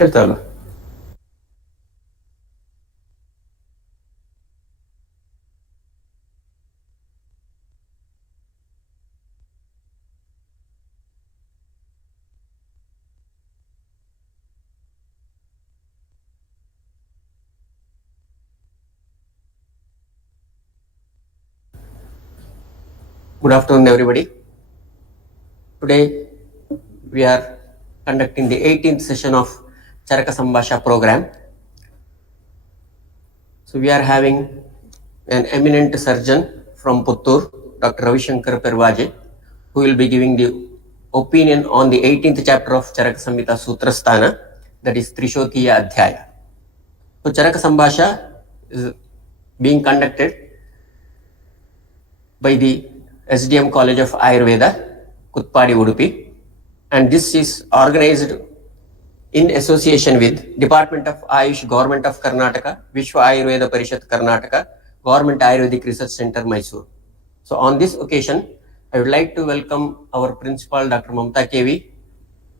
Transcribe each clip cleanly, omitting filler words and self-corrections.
ಹೇಳ್ತಾವಲ್ಲ. Good afternoon, everybody. Today we are conducting the 18th session of Charaka Sambhasha program. So we are having an eminent surgeon from Puttur, Dr. Ravishankar Pervaje, who will be giving the opinion on the 18th chapter of Charaka Samhita Sutrasthana, that is Trishotiya Adhyaya. So Charaka Sambhasha is being conducted by the SDM College of Ayurveda, Kutpadi, Udupi, and this is organized in association with Department of Ayush, Government of Karnataka, Vishwa Ayurveda Parishad Karnataka, Government Ayurvedic Research Center, Mysore. So on this occasion, I would like to welcome our principal, Dr. Mamta KV,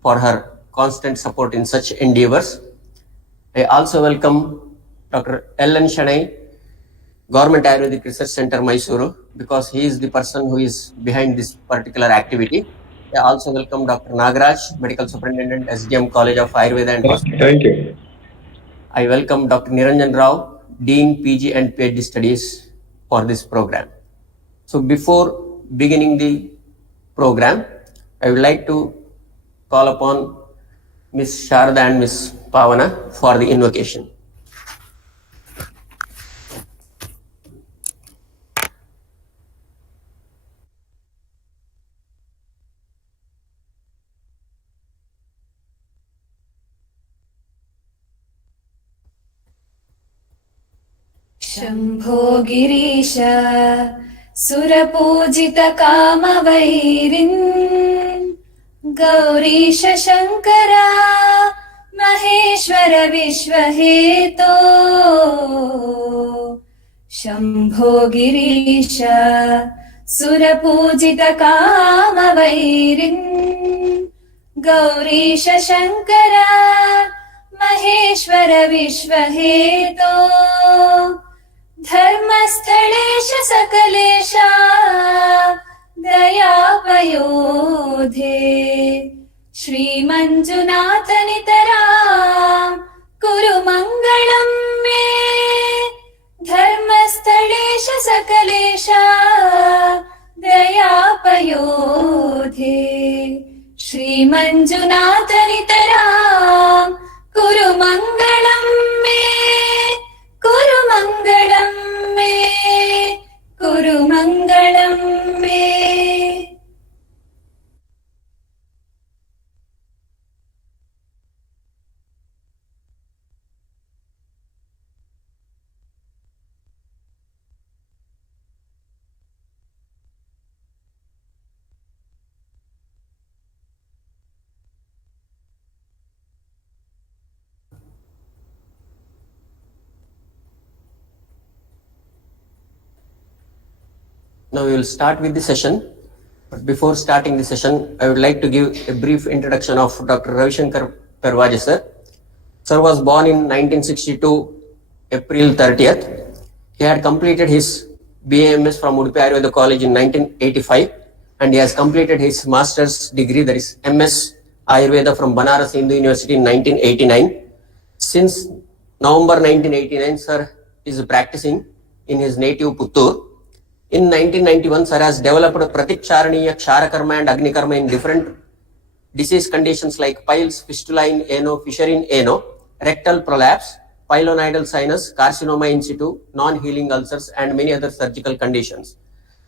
for her constant support in such endeavors. I also welcome Dr. L.N. Shanai, Government Ayurvedic Research Center, Mysuru, because he is the person who is behind this particular activity. I also welcome Dr. Nagaraj, Medical Superintendent, SDM College of Ayurveda and Hospital. Thank you. I welcome Dr. Niranjan Rao, Dean, PG and PhD Studies for this program. So before beginning the program, I would like to call upon Ms. Sharda and Ms. Pavana for the invocation. Shambho Girish सुरपूजित कामवैरिन् Gourish Shankara Maheshwar विश्वहेतो Shambho Girish सुरपूजित कामवैरिन् Gourish Shankara Maheshwar विश्वहेतो धर्मस्थलेश Sakalesh दयापयोधे श्रीमञ्जुनाथनितरां कुरु मङ्गलं मे धर्मस्थलेश सकलेश दयापयोधे श्रीमञ्जुनाथनितरां कुरु मङ्गलं मे कुरु मङ्गलं मे कुरु मङ्गलं मे. Now we will start with the session. But before starting the session, I would like to give a brief introduction of Dr. Ravishankar Pervaje sir. Sir was born in 1962, April 30th. He had completed his BAMS from Udupi Ayurveda College in 1985, and he has completed his master's degree, that is MS Ayurveda from Banaras Hindu University in 1989. Since November 1989, sir is practicing in his native Puttur. In 1991, sir has developed Pratikcharaniya, Kshaраkarma and Agnikarma in different disease conditions like piles, fistula in ano, fissure in ano, rectal prolapse, pilonidal sinus, carcinoma in situ, non-healing ulcers and many other surgical conditions.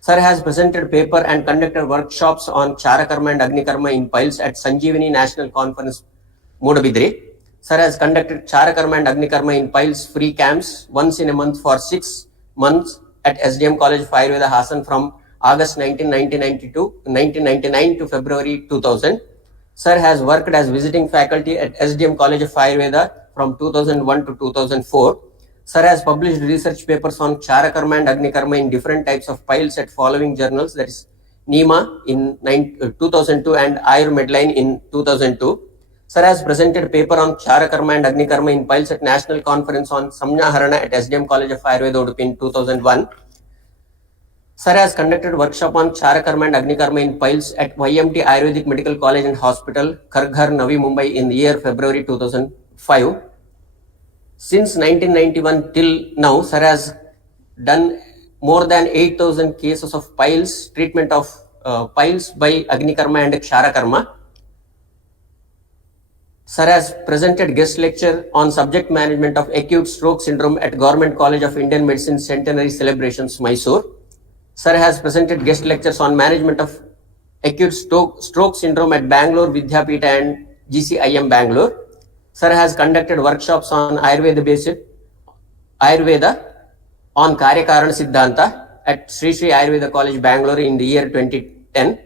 Sir has presented paper and conducted workshops on Kshaраkarma and Agnikarma in piles at Sanjeevani National Conference, Mudabidri. Sir has conducted Kshaраkarma and Agnikarma in piles free camps once in a month for 6 months at SDM College of Ayurveda, Hassan from August 1999 to February 2000. Sir has worked as visiting faculty at SDM College of Ayurveda from 2001 to 2004. Sir has published research papers on Kshaраkarma and Agnikarma in different types of piles at following journals, that is NEMA in 2002 and Ayur Medline in 2002. Sir has presented paper on Charakarma and Agnikarma in piles at National Conference on Samnyaharana at SDM College of Ayurveda, Udupi in 2001. Sir has conducted workshop on Charakarma and Agnikarma in piles at YMT Ayurvedic Medical College and Hospital, Karghar, Navi Mumbai in the year February 2005. Since 1991 till now, Sir has done more than 8,000 cases of piles, treatment of piles by Agnikarma and Charakarma. Sir has presented guest lecture on subject management of acute stroke syndrome at Government College of Indian Medicine Centenary Celebrations, Mysore. Sir has presented guest lectures on management of acute stroke syndrome at Bangalore Vidyapita and GCIM Bangalore. Sir has conducted workshops on Ayurveda on Karyakarana Siddhanta at Sri Sri Ayurveda College, Bangalore in the year 2010.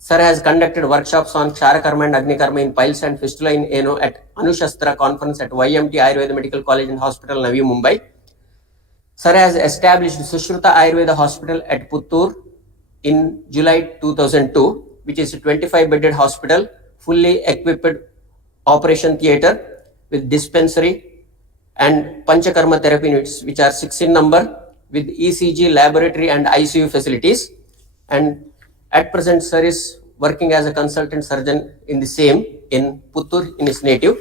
Sir has conducted workshops on Charakarma and Agnikarma in piles and fistula in Eno at Anushastra Conference at YMT Ayurveda Medical College and Hospital, Navi Mumbai. Sir has established Sushruta Ayurveda Hospital at Puttur in July 2002, which is a 25-bedded hospital, fully equipped operation theatre with dispensary and Panchakarma therapy units, which are 6 in number, with ECG, laboratory and ICU facilities. And at present, Sir is working as a consultant surgeon in the same in Puttur, in his native.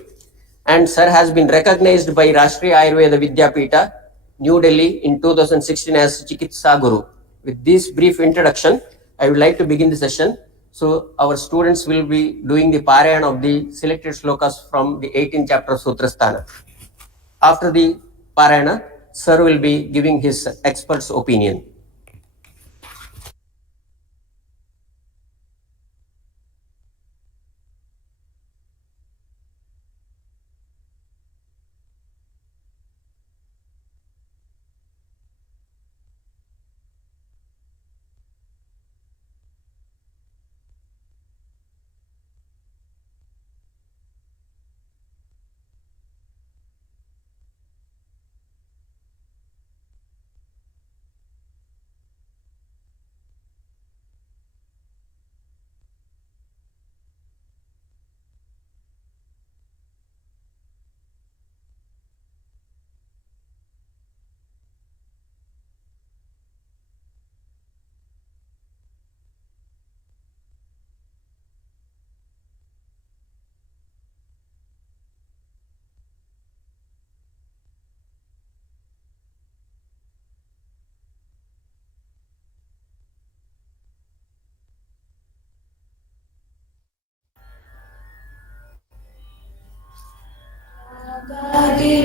And Sir has been recognized by Rashtriya Ayurveda Vidyapita, New Delhi in 2016 as Chikitsa Guru. With this brief introduction, I would like to begin the session. So our students will be doing the Parayan of the selected slokas from the 18th chapter of Sutrasthana. After the Parayana, Sir will be giving his expert's opinion.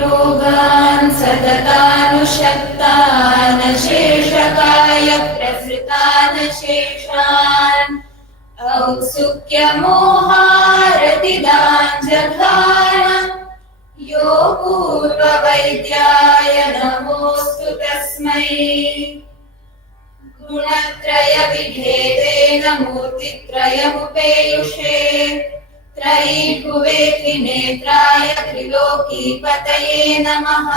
रोगान् सततानुशक्तान् शेषकाय प्रसृतान् शेषान् औत्सुक्यमोहारतिदान् जघान यो पूर्ववैद्याय नमोऽस्तु तस्मै गुणत्रयविभेदेन मूर्तित्रयमुपेयुषे त्रयीभुवेति नेत्राय त्रिलोकीपतये नमः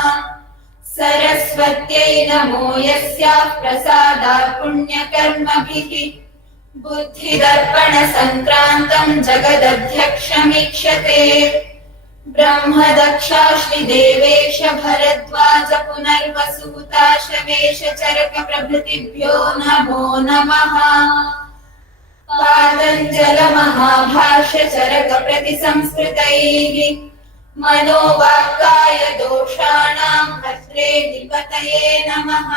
सरस्वत्यै नमो यस्याः प्रसादात् पुण्यकर्मभिः बुद्धिदर्पणसङ्क्रान्तम् जगदध्यक्षमीक्षते ब्रह्मदक्षाश्रिदेवेश भरद्वाज पुनर्वसुहुताशवेश चरक प्रभृतिभ्यो नमो नमः पातञ्जलमहाभाष्य चरक प्रतिसंस्कृतैः मनोवाक्काय दोषाणां हत्रे निपतये नमः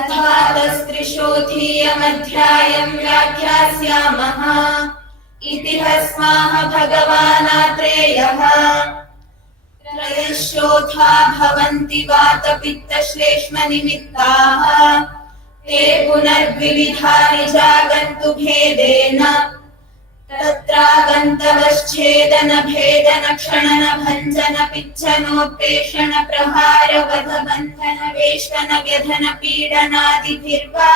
अथातस्त्रिशोऽधीयमध्यायं व्याख्यास्यामः इतिहस्माः भगवानात्रेयः त्रयश्चोथा भवन्ति वातपित्तश्लेष्मनिमित्ताः ते पुनर्द्विविधानि जागन्तु भेदेन तत्रागन्तवश्छेदन भेदन क्षणन भञ्जन पिच्छनोत्पेषण प्रहार वध बन्धन वेष्टन व्यधन पीडनादिभिर्वा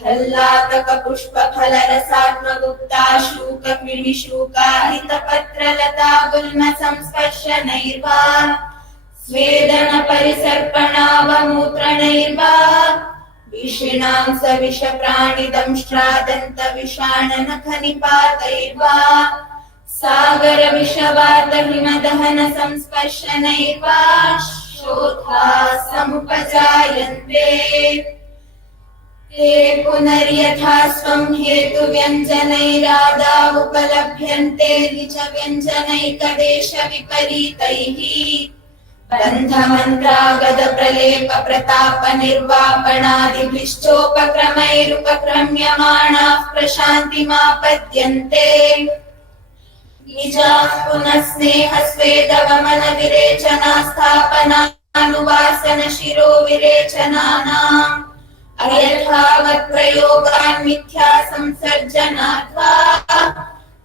भल्लातक पुष्प फल रसात्मगुप्ता शूक पिणिशूकाहित पत्रलता गुल्म संस्पर्शनैर्वा स्वेदन परिसर्पणावमूत्रणैर्वा विषिणां सविष प्राणिदंष्ट्रादन्त विषाणनख निपातैर्वा विषवातहिमदहन संस्पर्शनैर्वा शोथा समुपजायन्ते ते पुनर्यथा स्वं हेतुव्यञ्जनैरादा उपलभ्यन्ते निज व्यञ्जनैकदेश विपरीतैः बन्धमन्त्रागद प्रलेप प्रताप निर्वापणादिभिश्चोपक्रमैरुपक्रम्यमाणाः प्रशान्तिमापद्यन्ते निजाः पुनः स्नेह स्वेदवमन विरेचना स्थापनानुवासन शिरो विरेचनानाम् अयथावत् प्रयोगान् मिथ्या संसर्जनाद्वा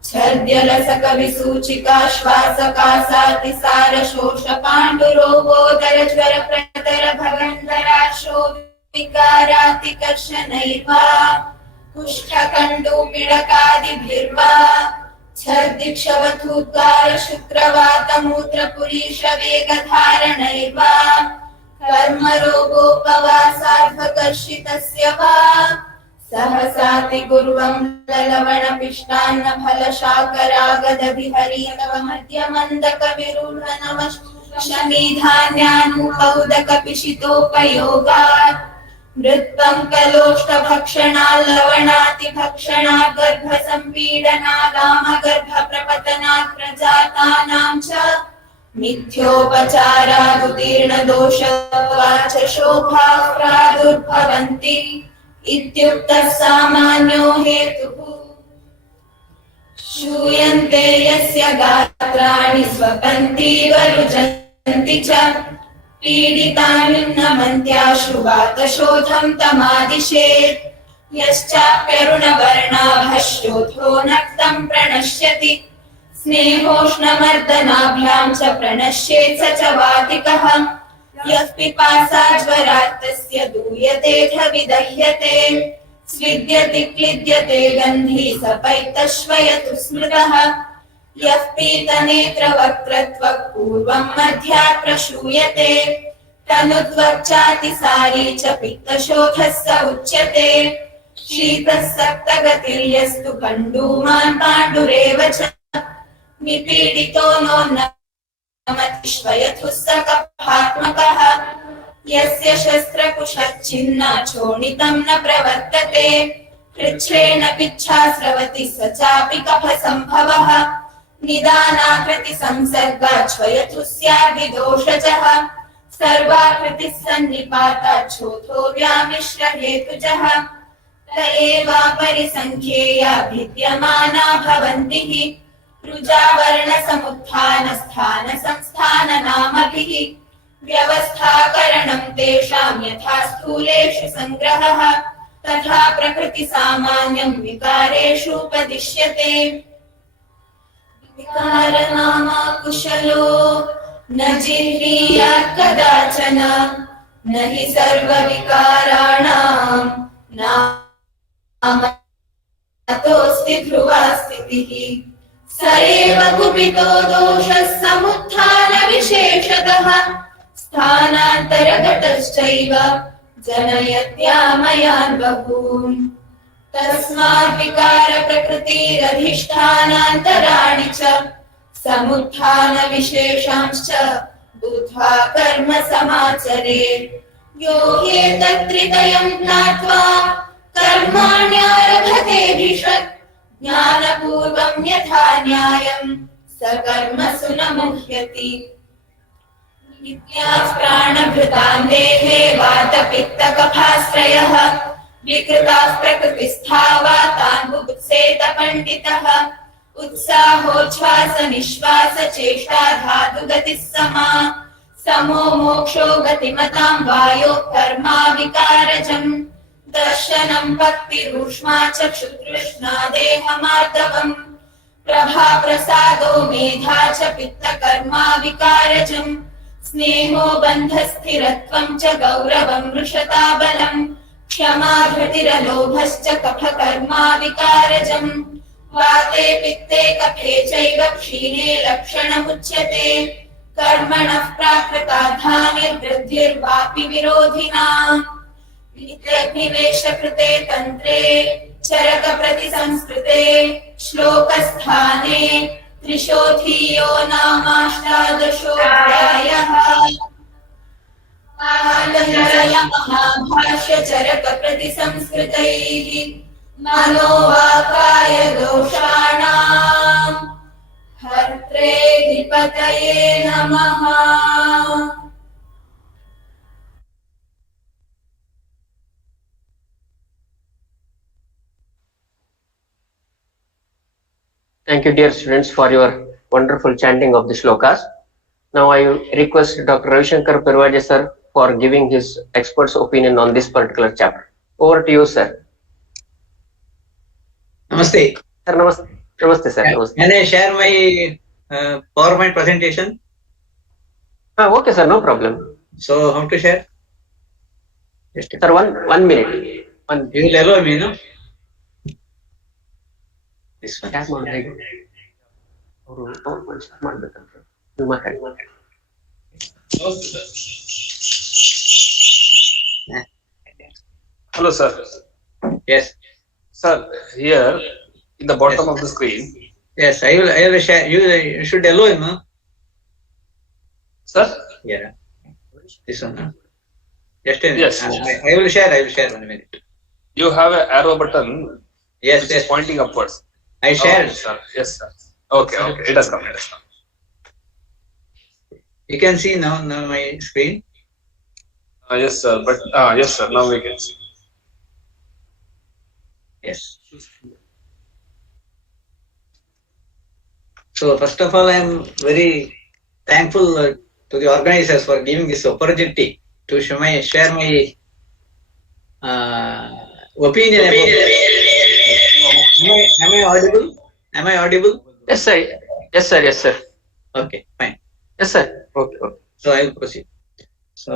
छर्द्यलसक विसूचिका श्वासकासातिसार शोष पाण्डुरोगोदर ज्वर प्रतर भगन्धराशो विकारातिकर्षणैर्वा कुष्ठकण्डूपिडकादिभिर्वा छर्दिक्षवथूद्गार शुक्रवातमूत्रपुरीश वेगधारणैर्वा कर्मरोगोपवासार्थकर्षितस्य वा सहसाति गुर्वं ललवणपिष्टान्न फलशाकरागदभिहरीतव मध्यमन्दकविरूढनव शमीधान्यानुपौदकपिशितोपयोगात् मृत्वं कलोष्टभक्षणात् लवणातिभक्षणात् गर्भसम्पीडनादामगर्भप्रपतनात् प्रजातानां च मिथ्योपचारादुतीर्णदोषत्वाच्च शोभाः प्रादुर्भवन्ति इत्युक्तः सामान्यो हेतुः श्रूयन्ते यस्य गात्राणि स्वपन्तीव रुजन्ति च पीडितान्नमन्त्याश्रुवातशोधं तमादिशेत् यश्चाप्यरुणवर्णाभः शोथो नक्तं प्रणश्यति स्नेहोष्णमर्दनाभ्यां च प्रणश्येत् स च वातिकः यः पिपासाज्वरात् तस्य दूयतेऽथ विदह्यते स्विद्यति क्लिद्यते गन्धी सपैतश्वयतु स्मृतः यः पीतनेत्रवक्त्रत्वक् पूर्वं मध्यात् प्रशूयते तनुद्वक्चातिसारी च पित्तशोथः स उच्यते शीतः सक्तगतिर्यस्तु कण्डूमान् पाण्डुरेव च निपीडितो नोन्नमतिश्वयतुः स कफात्मकः यस्य शस्त्रकुशच्छिन्ना चोणितं न प्रवर्तते कृच्छ्रेण पिच्छास्रवति स चापि कफसम्भवः निदानाकृतिसंसर्गाच्छ्वयतुः स्याद्विदोषजः सर्वाकृतिः सन्निपाताच्छोथो व्यामिश्रहेतुजः त एवापरिसङ्ख्येया भिद्यमाना भवन्ति हि रुजावर्णसमुत्थानस्थानसंस्थाननामभिः व्यवस्थाकरणं तेषां यथा स्थूलेषु सङ्ग्रहः तथा प्रकृतिसामान्यं विकारेषूपदिश्यते विकारनामा कुशलो न जिह्रीयात् कदाचन न हि सर्वविकाराणां नामतोऽस्ति ध्रुवा स्थितिः स एव कुपितो दोषः समुत्थानविशेषतः स्थानान्तरगतश्चैव जनयत्यामयान् बहून् तस्मात् विकारप्रकृतिरधिष्ठानान्तराणि च समुत्थानविशेषांश्च बुद्ध्वा कर्म समाचरेत् यो ह्येतत्त्रितयं ज्ञात्वा कर्माण्यरभते धिषत् ज्ञानपूर्वं यथा न्यायं स कर्मसु न मुह्यति नित्याः प्राणभृतां देहे वातपित्तकफाश्रयः विकृताः प्रकृतिस्था वातान् बुभुत्सेत पण्डितः उत्साहोच्छ्वास निःश्वास चेष्टा धातुगतिः समा समो मोक्षो गतिमतां वायो कर्मा विकारजम् दर्शनं भक्तिरूष्मा चक्षुतृष्णा देहमार्दवम् प्रभा प्रसादो मेधा च पित्तकर्मा विकारजम् स्नेहो बन्धस्थिरत्वं च गौरवं मृषता बलम् क्षमा धृतिरलोभश्च कफकर्मा विकारजम् वाते पित्ते कफे चैव क्षीणे लक्षणमुच्यते कर्मणः प्राकृताधानिर्वृद्धिर्वापि विरोधिनाम् विद्यग्निवेशकृते तन्त्रे चरक प्रतिसंस्कृते श्लोकस्थाने त्रिशोऽधियो नामाष्टादशोऽध्यायः महाभाष्य चरक प्रतिसंस्कृतैः मनोवाकाय दोषाणाम् हर्त्रे निपतये नमः. Thank you, dear students, for your wonderful chanting of the shlokas. Now I request Dr. Ravishankar Pervaje sir for giving his expert's opinion on this particular chapter. Over to you, sir. Namaste. Sir, namaste. Namaste, sir. Namaste. Can I share my PowerPoint presentation? Okay, sir. No problem. So, how to share? Just Sir, one minute. You will allow me, no? This one. Share ಮಾಡಿ. PowerPoint start ಮಾಡ್ಬೇಕಂತ. ನೀವು ಮಾತಾಡಿ. Hello, sir. Yes. Sir, here in the bottom of the screen. Yes, I will share. You should allow him, no? Sir? Yeah. This one, no? Just a minute. Yes. I will share. 1 minute. You have an arrow button Yes, which yes. is pointing upwards. I shared. Okay, sir. Yes, sir. Okay. It has come. You can see now my screen. Yes, sir. But yes, sir. Now we can see. Yes. So first of all, I am very thankful to the organizers for giving this opportunity to share my opinion about. Am I audible? Am I audible? Yes, sir. Yes, sir. Yes, sir. Okay, fine. Yes, sir. Okay. So I will proceed. So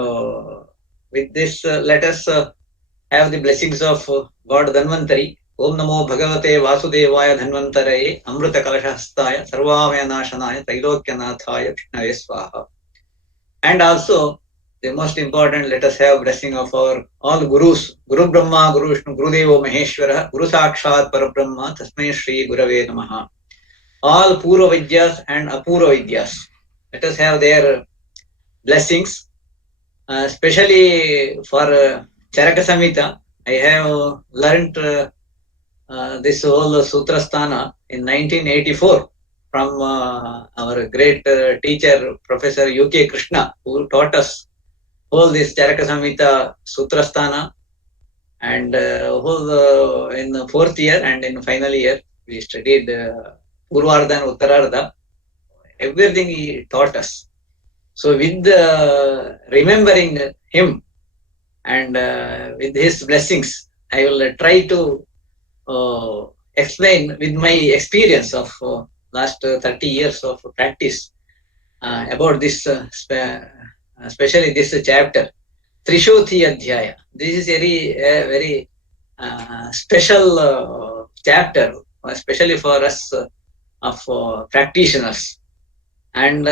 with this, let us have the blessings of God Dhanvantari. Om Namo Bhagavate Vasudevaya Dhanvantaraye Amrita Kalashahastaya Sarvamaya Nashanaya Trilokyanataya Vishnave Swaha. And also, the most important, let us have blessing of our all Gurus. Guru Brahma, Guru Vishnu, Guru Devo Maheshwara, Guru Sakshat Parabrahma, Tasmai Shri Gurave Namaha. All Purva Vidyas and Apurva Vidyas. Let us have their blessings, especially for Charaka Samhita. I have learnt this whole Sutrasthana in 1984 from our great teacher, Professor U.K. Krishna, who taught us all this Charaka Samhita Sutrasthana. And in the 4th year and in final year, we studied Purvartha and Uttarartha. Everything he taught us. So with remembering him and with his blessings, I will try to explain with my experience of last 30 years of practice about this, especially this chapter, Trishothi Adhyaya. This is very special chapter, especially for us of practitioners. And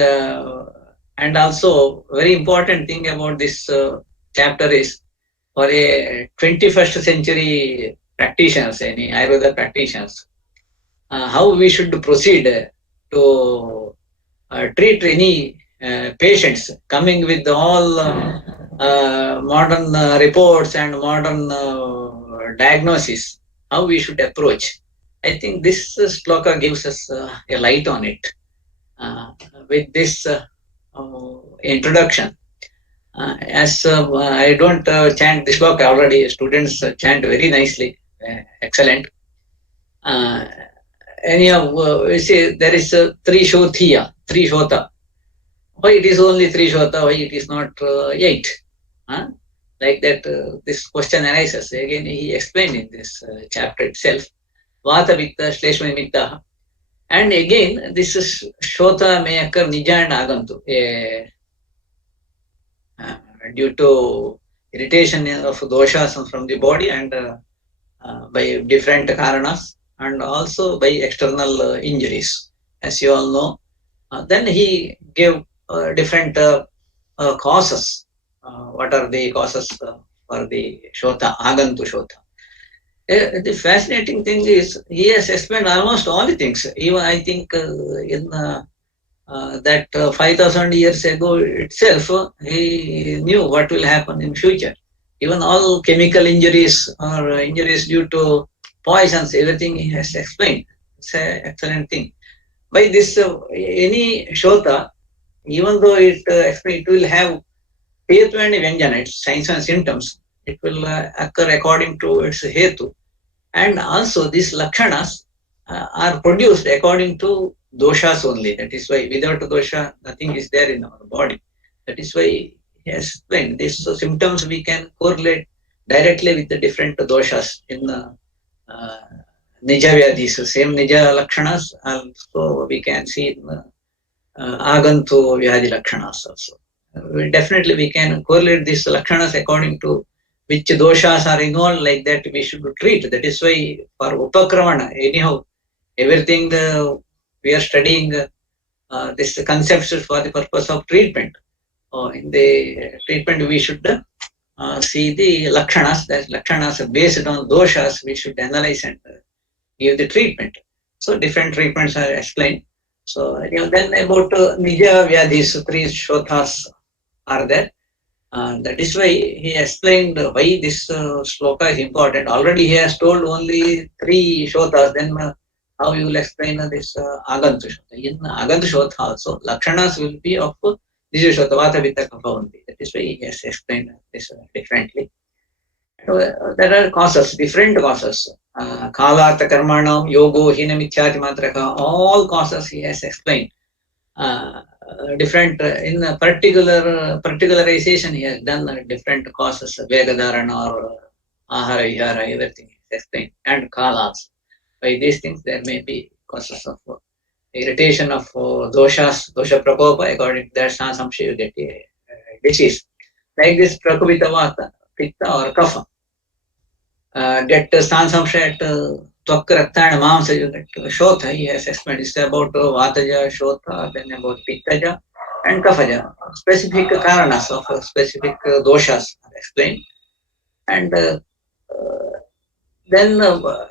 also very important thing about this chapter is for a 21st century practitioners, any Ayurveda practitioners, how we should proceed to treat any patients coming with all modern reports and modern diagnosis, how we should approach. I think this shloka gives us a light on it. With this introduction, as I don't chant the shloka already, students chant very nicely, excellent. Anyhow, we say there is Trishothiya, Trishota. Why it is only Trishota? Why it is not 8? Like that, this question arises. Again, he explained in this chapter itself. Vata Vitta Shleshma Nimitta. And again, this is Shota may occur Nija and Agantu. Due to irritation of doshas from the body and by different karanas, and also by external injuries, as you all know. Then he gave different causes. What are the causes for the Shota, Agantu Shota? The fascinating thing is he has explained almost all the things. Even I think in that 5,000 years ago itself, he knew what will happen in future. Even all chemical injuries or injuries due to poisons, everything he has explained. It's an excellent thing. By this, any Shota, even though it will have Hetu and Vyanjana, its signs and symptoms, it will occur according to its Hetu. And also these Lakshanas are produced according to doshas only. That is why without dosha, nothing is there in our body. That is why he has explained these symptoms we can correlate directly with the different doshas in Nija Vyadhis. Same Nija Lakshanas also we can see in Agantu Vyadhi Lakshanas also. Definitely we can correlate these Lakshanas according to which doshas are involved, like that we should treat. That is why for Upakramana, anyhow, everything we are studying this concepts for the purpose of treatment. In the treatment, we should see the Lakshanas. That Lakshanas are based on doshas, we should analyze and give the treatment. So different treatments are explained. So then about Nija Vyadhis, 3 Shothas are there. That is why he explained why this sloka is important. Already he has told only 3 Shotas, then how you will explain this Agantu Shota. In Agantu Shota also, Lakshanas will be of Dija Shota, Vata Pitta Kapha only. That is why he has explained this differently. There are causes, different causes. Kalartha Karmanam, Yogo, Hina Mithyati Matraka, all causes he has explained. Different in a particularization he has done different causes, Vegadharana or Ahara Vihara, everything is explained, and Kalas. By these things there may be causes of irritation of doshas, dosha prakopa, according to that Sambhasha you get a disease. Like this Prakupita Vata, Pitta or Kapha. Get Sambhasha at Tvak Rakta and Mamsa, you get Shotha, he has explained. It's about Vataja, Shotha, then about Pittaja and Kaphaja. Specific karanas of specific doshas are explained. And then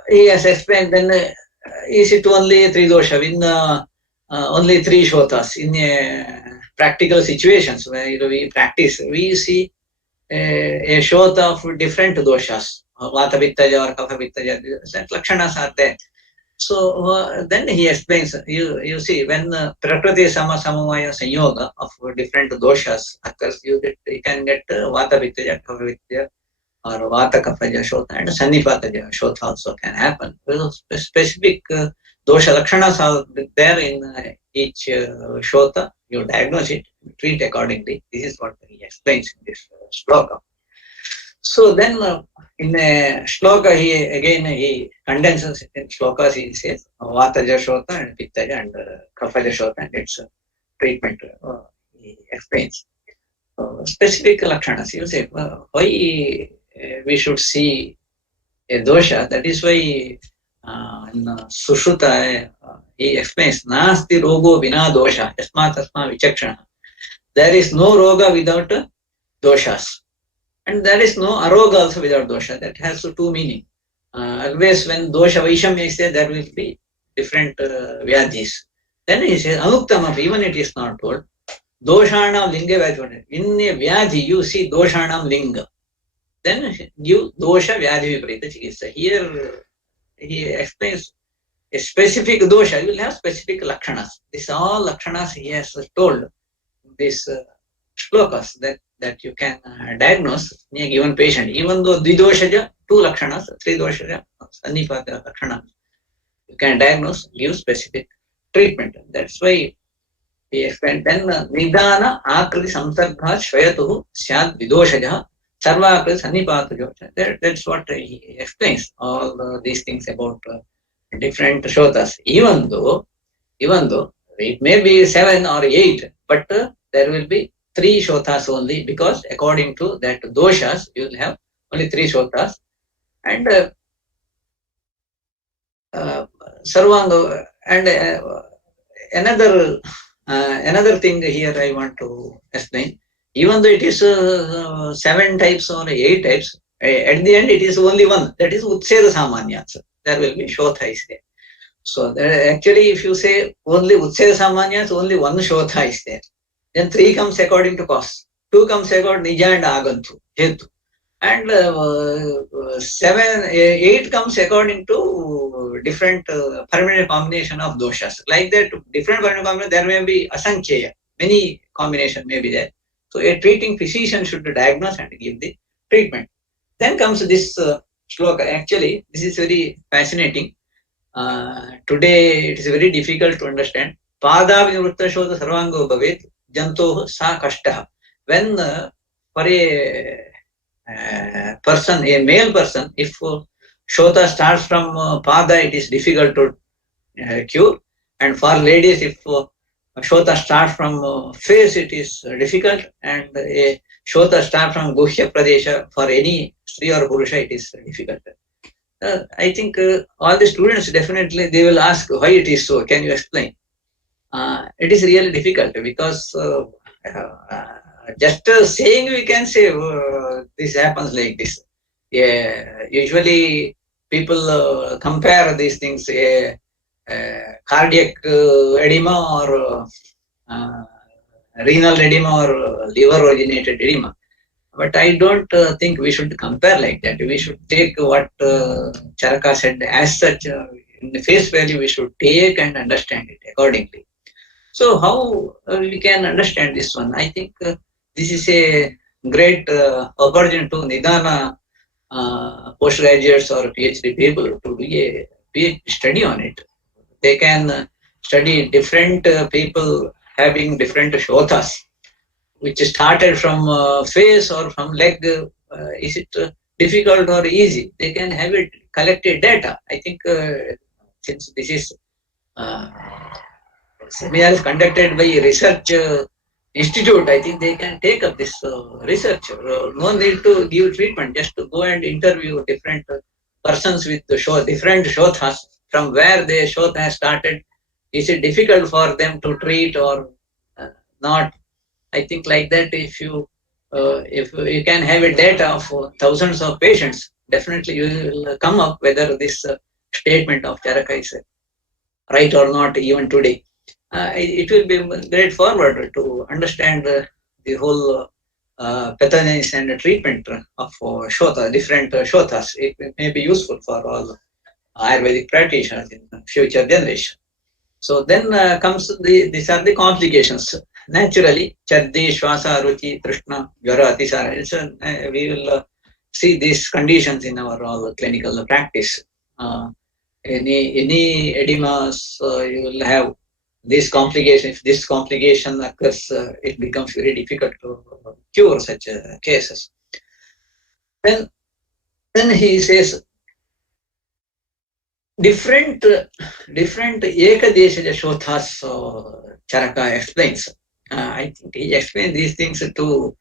he has explained, then is it only 3 dosha, in only 3 shotas? In practical situations where we practice, we see a shota of different doshas. Vata Pittaja or Kapha Pittaja, Lakshanas are there. So then he explains, you see, when Prakriti Sama Samavaya Sanyoga of different doshas occurs, you can get Vata Pittaja, Kapha Pittaja, or Vata Kaphaja Shota, and Sannipataja Shota also can happen. Specific dosha Lakshanas are there in each Shota. You diagnose it, treat accordingly. This is what he explains in this sloka. So then in a shloka, he condenses it in shlokas. He says Vataja Shota and Pittaja and Kaphaja Shota, and its treatment he explains. Specific lakshanas, you say why we should see a dosha. That is why in Sushruta he explains Nasti Rogo Vina Dosha Yasmat Asma Vichakshana. There is no roga without doshas. And there is no aroga also without dosha. That has 2 meanings. Always when dosha vaishamya is there, there will be different vyadhis. Then he says, anuktamam, even it is not told, doshanam linga vyadhi. In a vyadhi, you see doshanam linga. Then give dosha vyadhi viparita chikitsa. Here he explains a specific dosha, you will have specific lakshanas. These all lakshanas he has told. These shlokas that you can diagnose in a given patient, even though didoshaja, 2 lakshanas, 3 doshaja, sannipata lakshanas, you can diagnose, give specific treatment. That's why he explained. Then nidana akriti samsargha shvayatuhu syad vidoshaja sarva akriti sannipata. That's what he explains, all these things about different shotas. Even though it may be 7 or 8, but there will be 3 shotas only, because according to that doshas, you will have only 3 shotas. And Sarvanga, and another thing here I want to explain. Even though it is 7 types or 8 types, At the end, it is only one. That is Utseda Samanyas. There will be Shotha is there. So actually, if you say only Utseda Samanyas, only one Shotha is there. Then 3 comes according to cause. 2 comes according to Nija and Agantu, Hetu. And 8 comes according to different permanent combination of doshas. Like that, different permanent combination, there may be asankhya, many combination may be there. So a treating physician should diagnose and give the treatment. Then comes this shloka. Actually, this is very fascinating. Today it is very difficult to understand. Pada vinvrutta shodha sarvango bhavet jantoh sa kashtaha. When for a person, a male person, if shota starts from pada, it is difficult to cure. And for ladies, if shota starts from face, it is difficult. And a shota starts from guhya pradesha, for any Stri or Purusha, it is difficult. I think all the students definitely, they will ask why it is so. Can you explain? It is really difficult because just saying we can say this happens like this. Usually people compare these things, cardiac edema or renal edema or liver originated edema. But I don't think we should compare like that. We should take what Charaka said as such, in the face value we should take and understand it accordingly. So how we can understand this one? I think this is a great opportunity to Nidana postgraduates or PhD people to do a PhD study on it. They can study different people having different shotas, which started from face or from leg. Is it difficult or easy? They can have it collected data. I think since this is seminar is conducted by research institute, I think they can take up this research. No need to give treatment, just to go and interview different persons with the different shothas, from where their shotha has started. Is it difficult for them to treat or not? I think like that, if you can have a data of thousands of patients, definitely you will come up whether this statement of Charaka is right or not even today. It will be great forward to understand the whole pathogenesis and treatment of shota, different shotas. It may be useful for all Ayurvedic practitioners in the future generation. So then comes these are the complications. Naturally, Chaddi, Shwasa, Ruchi, Trishna, Jara, Atisara. We will see these conditions in our all clinical practice. Any edemas, you will have this complication. If this complication occurs, it becomes very difficult to cure such cases. Then he says, different Ekadesha Shothas Charaka explains. I think he explained these things to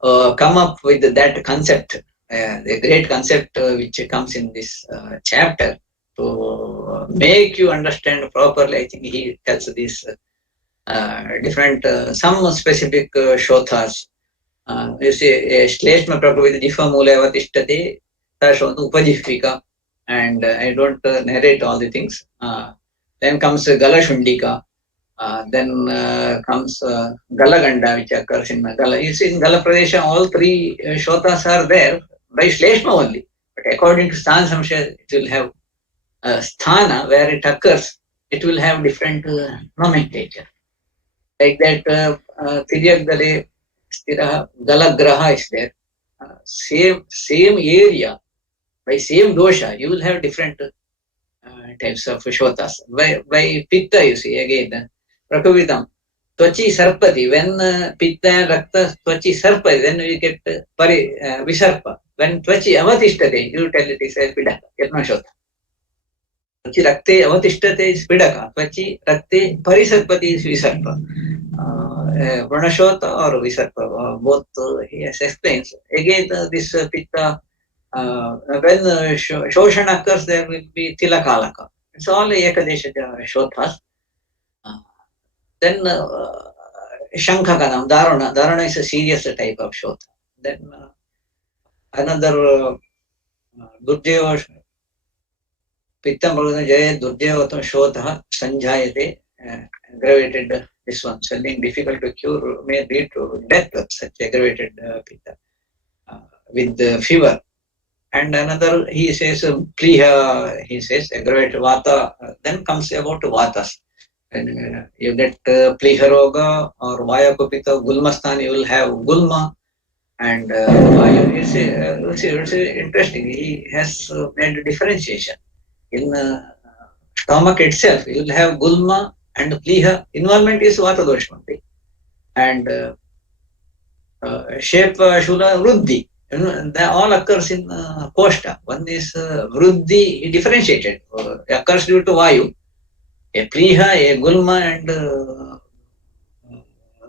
come up with that concept, the great concept which comes in this chapter, to make you understand properly. I think he tells these different, some specific shothas. You see, Shleshma Prabhupada Jifa Mula Vatishtati, Tashwantu Upajifika, and I don't narrate all the things. Then comes Gala Shundika. Then comes Galaganda, which occurs in Gala. You see, in Gala Pradesha, all 3 shotas are there by Shleshma only. But according to Sambhasha, it will have Sthana, where it occurs, it will have different nomenclature. Like that, Tiryak Gale, Stiraha, Galagraha is there. Same area, by same dosha, you will have different types of shotas. By Pitta, you see, again, Prakavidam, Tvachi Sarpati, when Pitta and Rakta, Tvachi Sarpati, then we get Visarpa. When Tvachi Avatishtate, you tell it is a Pidaka, Yatna Shota. Tvachi Rakte Avatishtate is Pidaka, Tvachi Rakte Parisarpati is Visarpa. Varnashota or Visarpa, both he has explains. Again, this Pitta, when Shoshana occurs, there will be Tilakalaka. It's all Ekadesha Shothas. Then Shankhakanam, Dharana. Dharana is a serious type of Shotha. Then another Durjeva Pittam Jaya Durjevatam Shotah Sanjayate, aggravated this one, swelling difficult to cure, may lead to death of such aggravated pitta with fever. And another, he says, Pliha, he says, aggravated vata, then comes about vatas. And you get Pliha Roga or Vaya Kupita, Gulmastan, you will have Gulma. And it's interesting, he has made a differentiation. In stomach itself, you will have Gulma and Pliha. Involvement is Vata Doshmati. And shape Shula Vruddhi. That all occurs in Koshta. One is Vruddhi, differentiated, occurs due to Vayu. A Pliha, a Gulma, and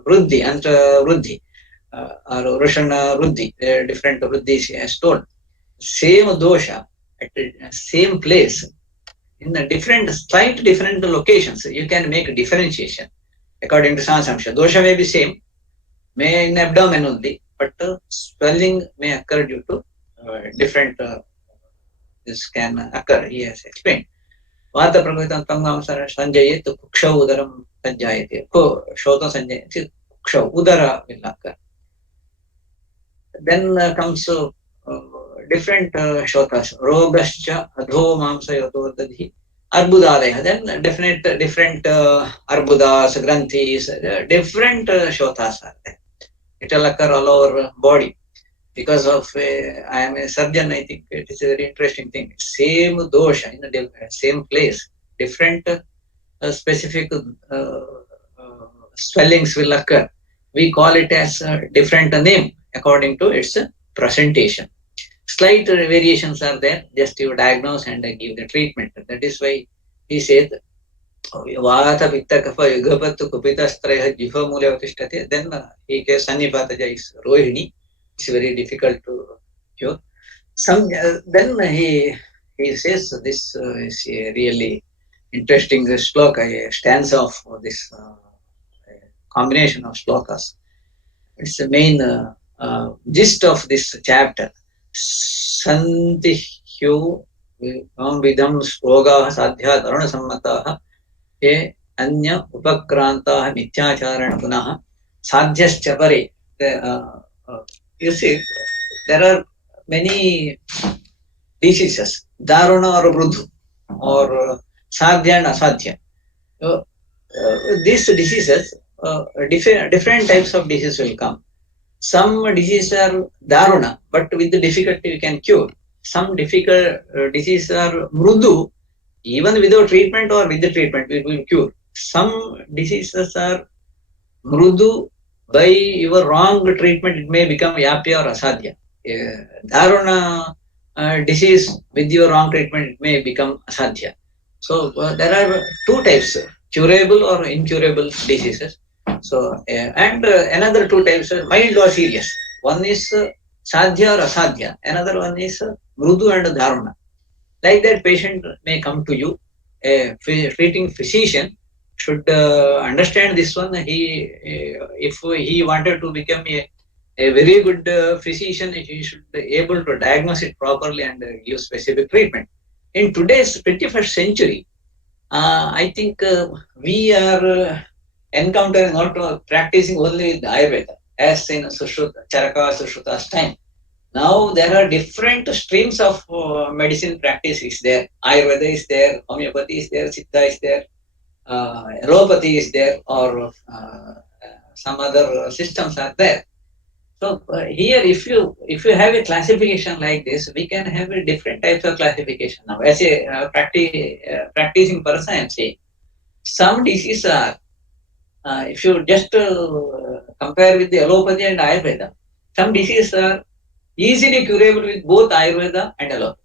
Vruddhi, and Vruddhi, or Roshana Vruddhi, different Vruddhis he has told. Same dosha at the same place, in a different, slight different locations, you can make a differentiation according to Sambhasha. Dosha may be same, may in abdomen only, but swelling may occur due to different, this can occur, he has explained. Vata Prabhutam Tangamsara Sanjayet Kuksha Udaram Sanjayate. Shota Sanjayate, Kuksha Udara will occur. Then comes different shotas, Rogascha, Adho Mamsa Yotodadhi, Arbudadaya. Then different Arbudas, Granthis, different shotas are there. It will occur all over body. Because of I am a surgeon, I think it is a very interesting thing. Same dosha in the same place, different specific swellings will occur. We call it as a different name according to its presentation. Slight variations are there, just you diagnose and give the treatment. That is why he said, Vata Pitta Kapha Yugapatu Kupitastraya Jiva Mulya Vatishtate. Then he gave Sannipataja is Rohini. It's very difficult to cure. Then he says this is a really interesting shloka, a stanza of this combination of shlokas. It's the main gist of this chapter. Santihyu vidam sloga sadhya daruna sammataha ye anya upakrantaha mithyacharana punaha sadhyascha pare. You see, there are many diseases, Daruna or Brudhu, or Sadhya and Asadhya. These diseases, different types of diseases will come. Some diseases are Daruna, but with the difficulty you can cure. Some difficult diseases are Mrudu, even without treatment or with the treatment we will cure. Some diseases are Mrudu, by your wrong treatment, it may become Yapya or Asadhya. Daruna disease, with your wrong treatment, it may become Asadhya. So there are two types, curable or incurable diseases. So and another two types, mild or serious. One is Sadhya or Asadhya. Another one is Mrudu and Daruna. Like that, patient may come to you. A treating physician should understand this one. If he wanted to become a very good physician, he should be able to diagnose it properly and give specific treatment. In today's 21st century, I think we are encountering, not practicing only the Ayurveda, as in Charaka Sushruta's time. Now there are different streams of medicine practice is there. Ayurveda is there, homeopathy is there, Siddha is there, allopathy is there, or some other systems are there. So here, if you have a classification like this, we can have a different types of classification. Now, as a practicing person, I am saying some diseases are, if you just compare with the allopathy and Ayurveda, some diseases are easily curable with both Ayurveda and allopathy.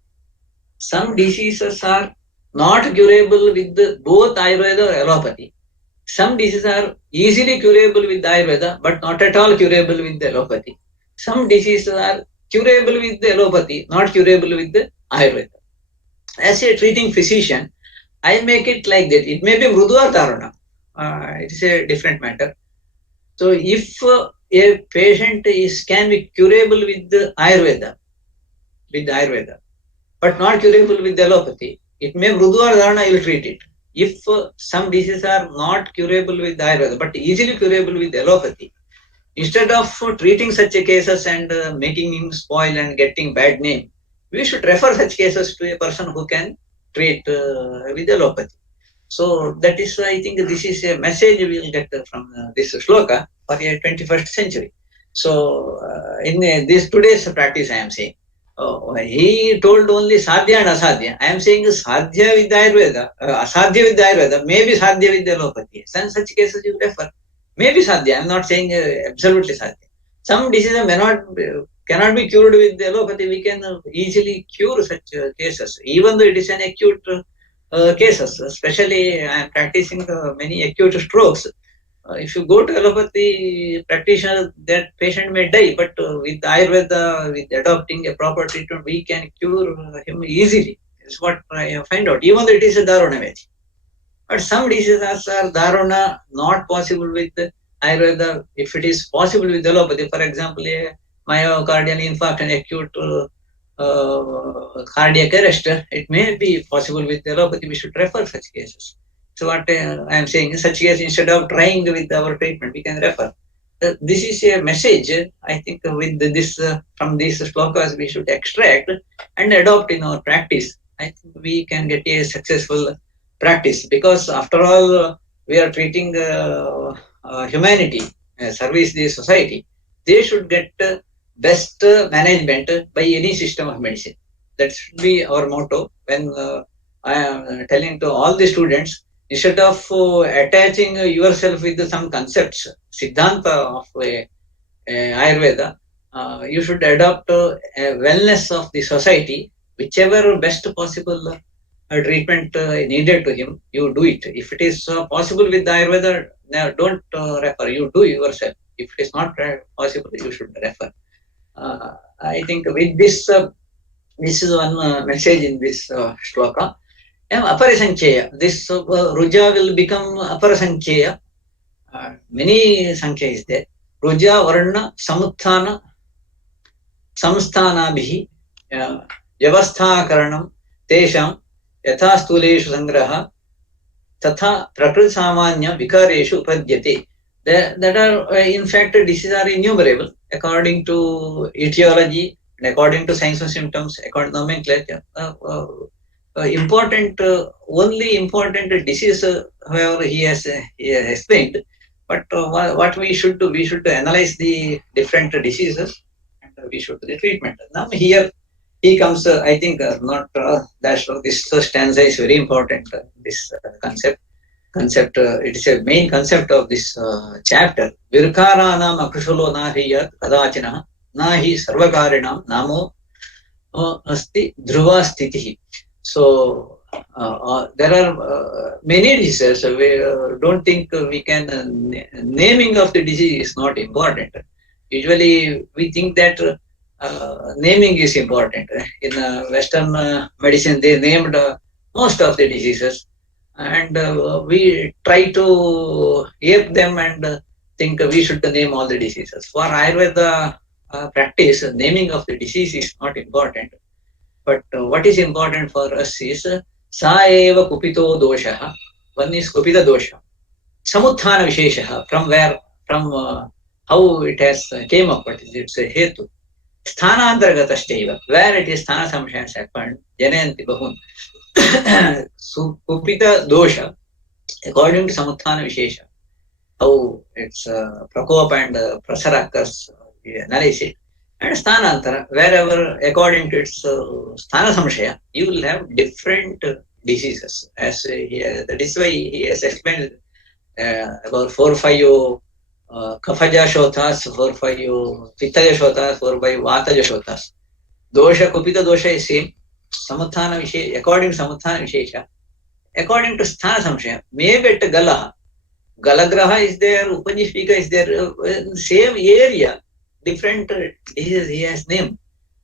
Some diseases are not curable with both Ayurveda or allopathy. Some diseases are easily curable with Ayurveda, but not at all curable with the allopathy. Some diseases are curable with the allopathy, not curable with the Ayurveda. As a treating physician, I make it like that. It may be Mrudu or Daruna. It is a different matter. So if a patient can be curable with the Ayurveda, with Ayurveda, but not curable with allopathy. It may mrudu or dharana, I will treat it. If some diseases are not curable with Ayurveda, but easily curable with allopathy, instead of treating such cases and making him spoil and getting bad name, we should refer such cases to a person who can treat with allopathy. So that is, I think, this is a message we will get from this shloka for the 21st century. So in this today's practice, I am saying, he told only sadhya and asadhya. I am saying sadhya with Ayurveda, asadhya with Ayurveda, maybe sadhya with allopathy. Some such cases you refer. Maybe sadhya. I am not saying absolutely sadhya. Some diseases cannot be cured with allopathy. We can easily cure such cases, even though it is an acute cases. Especially, I am practicing many acute strokes. If you go to allopathy practitioner, that patient may die, but with Ayurveda, with adopting a proper treatment, we can cure him easily. That's what I find out, even though it is a Daruna Vedi. But some diseases are Daruna, not possible with Ayurveda. If it is possible with allopathy, for example, a myocardial infarct and acute cardiac arrest, it may be possible with allopathy. We should refer such cases. So what I am saying, in such case, instead of trying with our treatment, we can refer. This is a message, I think, with this from these shlokas we should extract and adopt in our practice. I think we can get a successful practice, because after all, we are treating humanity, service the society. They should get best management by any system of medicine. That should be our motto when I am telling to all the students. Instead of attaching yourself with some concepts, Siddhanta of Ayurveda, you should adopt a wellness of the society, whichever best possible treatment needed to him, you do it. If it is possible with the Ayurveda, don't refer, you do yourself. If it is not possible, you should refer. I think with this, this is one message in this shloka. Aparasankhya. This Ruja will become Aparasankhya. Many Sankhya is there. Ruja, Varna, Samuthana, Samsthanabhihi, Vyavastha Karanam, Tesham, Yatha Stuleshu Sangraha, Tatha Prakriti Samanya Vikareshu Upadyate. That are, in fact, diseases are innumerable according to etiology, and according to signs and symptoms, according to nomenclature. Only important disease, however, he has explained. But what we should do, we should analyze the different diseases and we should do the treatment. Now here he comes, I think, not that this stanza is very important. This concept, it is a main concept of this chapter. Virkaranam akushulo nahiyat kadachina nahi sarvakarinam namo asti dhruva stitihi. So there are many diseases. We don't think we can, naming of the disease is not important. Usually we think that naming is important. In Western medicine, they named most of the diseases, and we try to ape them and think we should name all the diseases. For Ayurveda practice, naming of the disease is not important. But what is important for us is sa eva kupito dosha. One is kupita dosha. Samuthana vishesha. From where, from how it has came up, what is its hetu. Sthana antaragatashteva. Where it is sthana samshaya has happened. Janayanti bahun. Kupita dosha. According to Samuthana vishesha. How its prakop and prasara occurs, we analyze it. And sthanantara, wherever according to its sthana samshaya, you will have different diseases. As that is why he has explained about 4 or 5 kaphaja shotas, 4 or 5 pittaja shotas, 4 or 5 vataja shotas. Dosha, kupita dosha is same. Samuthana vishesha, according to Samuthana vishesha, according to sthana samshaya, maybe at galaha. Galagraha is there, Upanishvika is there, same area. Different diseases he has named.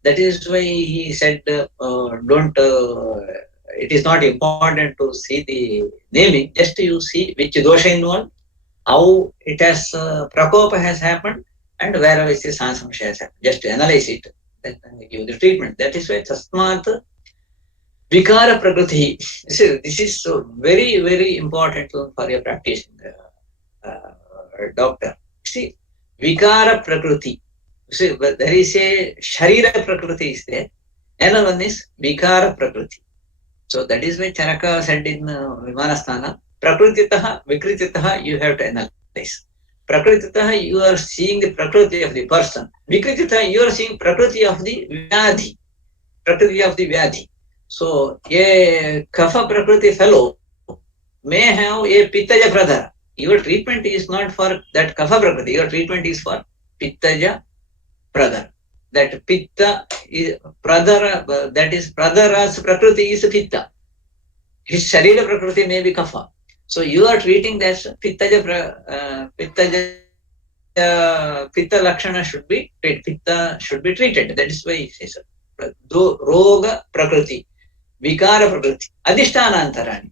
That is why he said, don't, it is not important to see the naming, just you see which dosha involved, how it has, prakopa has happened, and wherever it is sansamshaya has happened. Just to analyze it. then I give the treatment. That is why Tasmat Vikara Prakriti. This is so very, very important for your practice, doctor. See, Vikara Prakriti. See, but there is a Sharira Prakriti is there. Another one is Vikara Prakriti. So that is why Charaka said in Vimanasthana, Prakrititaha, Vikrititaha, you have to analyze. Prakrititaha, you are seeing the Prakriti of the person. Vikrititaha, you are seeing Prakriti of the Vyadhi. Prakriti of the Vyadhi. So, a Kapha Prakriti fellow may have a Pittaja Pradhara. Your treatment is not for that Kapha Prakriti, your treatment is for Pittaja Pradhara. That Pitta is Pradhara, that is Pradhara's Prakriti is Pitta. His Sharira Prakriti may be Kapha. So you are treating that Pitta Lakshana should be treated. Pitta should be treated. That is why he says Roga Prakriti, Vikara Prakriti, Adhisthana Antarani,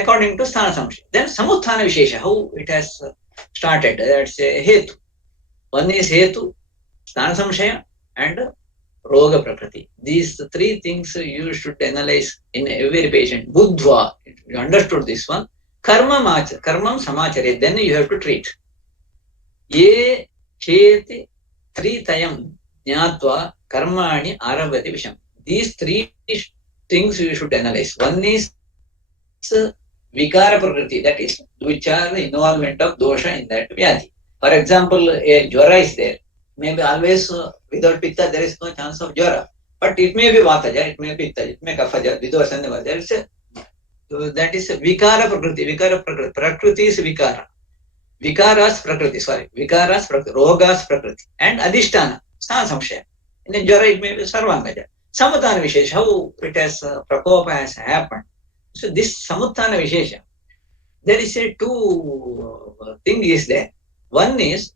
according to Sthana Samshaya. Then Samuthana Vishesha, how it has started. That's a Hetu. One is Hetu, Sthana Samshaya, and Roga Prakriti. These three things you should analyze in every patient. Buddhva, you understood this one. Karmam samachare, then you have to treat. Ye cheti tritayam jnatva karmani arabhati visham. These three things you should analyze. One is Vikara Prakriti, that is, which are the involvement of dosha in that vyadhi. For example, a jwara is there. Maybe always without pitta there is no chance of jwara. But it may be vataja, it may be pitta, it may kaphaja, vidosana. There is a that is Vikara Prakriti. Vikara Prakriti. Prakriti is Vikara. Vikaras Prakriti, Vikaras Prakriti, Rogas Prakriti. And Adhisthana, Sthana Samshaya. In a Jara, it may be Sarvangaja. Samuthana Vishesha, how it has, Prakopa has happened. So this Samuthana Vishesha, there is a two thing is there. One is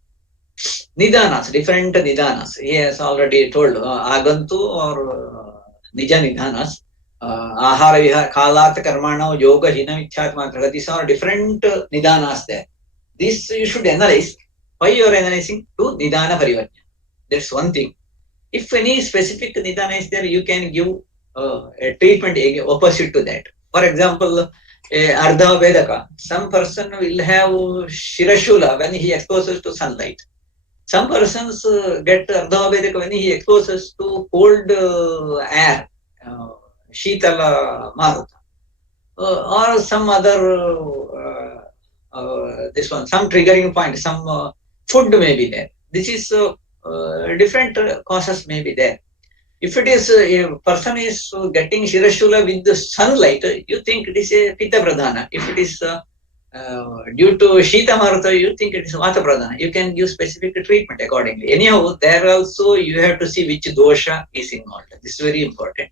Nidanas, different Nidanas. He has already told Agantu or Nija Nidanas. Ahara Vihara, Kalat, Karmana, Yoga, Hina, Vichat, Matra. These are different Nidanas there. This you should analyze. Why you are analyzing? To Nidana Parivartana. That's one thing. If any specific Nidana is there, you can give a treatment opposite to that. For example, Ardha Vedaka. Some person will have Shirashula when he exposes to sunlight. Some persons get Ardha Vedaka when he exposes to cold air. Shitala Maruta, or some other this one, some triggering point, some food may be there. This is different causes may be there. If it is a person is getting Shirashula with the sunlight, you think it is a Pitta Pradhana. If it is due to Shita Maruta, you think it is Vata Pradhana. You can give specific treatment accordingly. Anyhow, there also you have to see which dosha is involved. This is very important.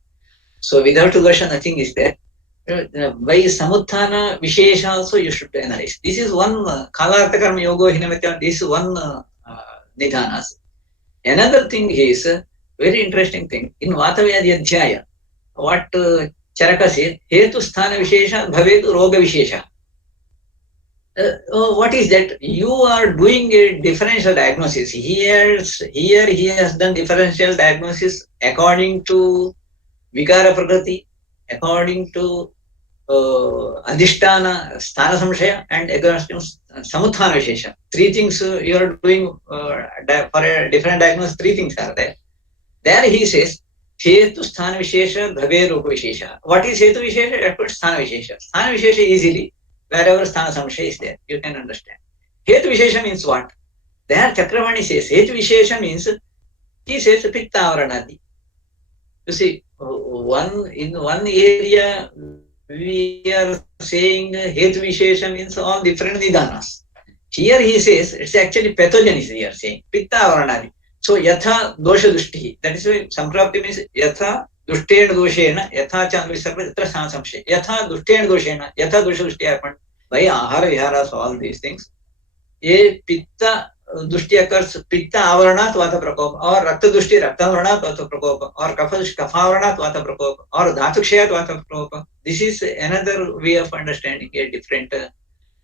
So without dosha, nothing is there. By Samuthana Vishesha also you should analyze. This is one Kalartha Karma Yoga Hinamitya. This is one Nidhanas. Another thing is very interesting thing. In Vatavyadhi Adhyaya, what Charaka said, Hetu Sthana Vishesha Bhavedu Roga Vishesha. What is that? You are doing a differential diagnosis. Here he has done differential diagnosis according to Vikara Prakriti, according to Adhisthana, Sthana Samshaya, and against Samuthana Vishesha. Three things you are doing for a different diagnosis, three things are there. There he says, Hetu Sthana Vishesha, Bhave Rupa Vishesha. What is Hetu Vishesha? That puts Sthana Vishesha. Sthana Vishesha easily, wherever Sthana Samshaya is there, you can understand. Hetu Vishesha means what? There Chakravani says, Hetu Vishesha means, he says, Pitta Avaranadi. You see, in one area, we are saying Hetu Vishesha means all different Nidanas. Here he says, it's actually pathogenesis here saying, Pitta Avaranadi. So, Yatha Dosha Dushti. That is why Samprapti means Yatha Dushtena Doshena, Yatha Chandvisarva, Yatra Sansamshe. Yatha Dushtena Doshena, Yatha Dosha Dushti happened by Ahara Viharas, all these things. A Pitta Dushti occurs, Pitta Avaranat Vata Prakopa, or Rakta Dushti Rakta Avaranat Vata Prakopa, or Kapha Avaranat Vata Prakopa, or Dhatukshayat Vata Prakopa. This is another way of understanding a different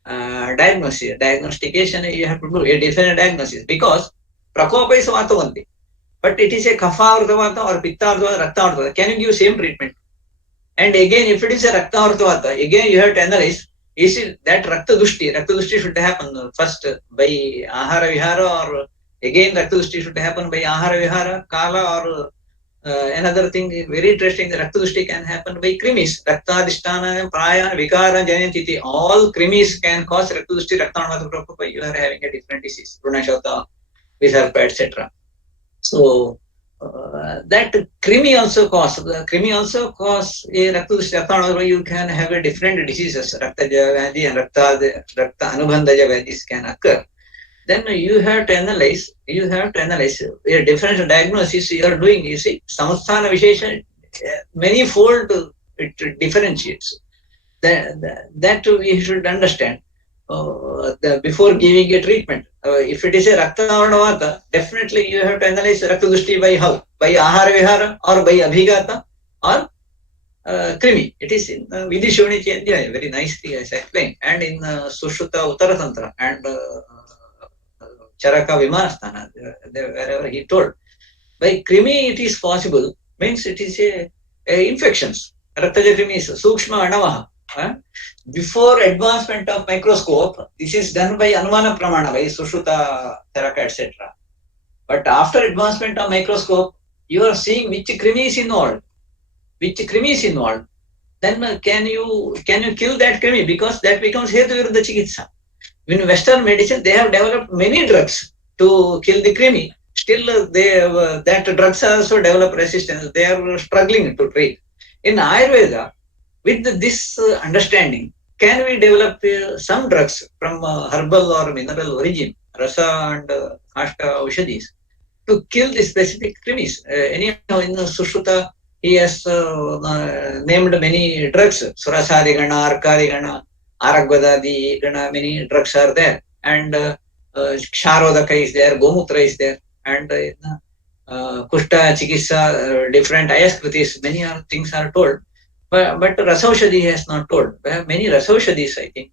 diagnosis. Diagnostication, you have to do a different diagnosis because Prakopa is Vata only. but it is a kapha vata or pitta vata, rakta vata. Can you give same treatment? And again, if it is a rakta vata, again you have to analyze, is it that rakta dushti? Rakta dushti should happen first by ahara vihara, or again rakta dushti should happen by ahara vihara, kala, or another thing very interesting, the rakta dushti can happen by krimis. Rakta adhisthana, praya, vikara, janantiti. All krimis can cause rakta dushti, rakta vata. You are having a different disease, runashata, visarpa, etc. So that krimi also cause a rakta dushti. You can have a different diseases, raktaja vyadhi and rakta anubandhaja vyadhis can occur. Then you have to analyze a different diagnosis you are doing. You see, samsthana vishesha, many-fold it differentiates. That we should understand before giving a treatment. If it is a rakta vata, definitely you have to analyze rakta dushti by how? By ahara vihara, or by abhigata, or krimi. It is in Vidishoni Chandya, very nicely as I explained, and in Sushruta Uttaratantra and Charaka Vimanasthana, wherever he told. By krimi it is possible, means it is a infections. Raktaja krimi is sukshma anavaha. Before advancement of microscope, this is done by Anumana Pramana, by Sushruta, Charaka, etc. But after advancement of microscope, you are seeing which krimi is involved. Then can you kill that krimi, because that becomes hetu viruddha chikitsa. In Western medicine, they have developed many drugs to kill the krimi. Still, that drugs also develop resistance. They are struggling to treat. In Ayurveda, with this understanding, can we develop some drugs from herbal or mineral origin, rasa and kashta aushadhis, to kill the specific krimis? Anyhow, in Sushruta, he has named many drugs, Surasadigana, Arkadigana, Aragvadadi Gana, many drugs are there, and Ksharodaka is there, Gomutra is there, and Kushta, Chikissa, different Ayaskritis, many things are told. But Rasaushadhi has not told. We have many Rasaushadhis, I think,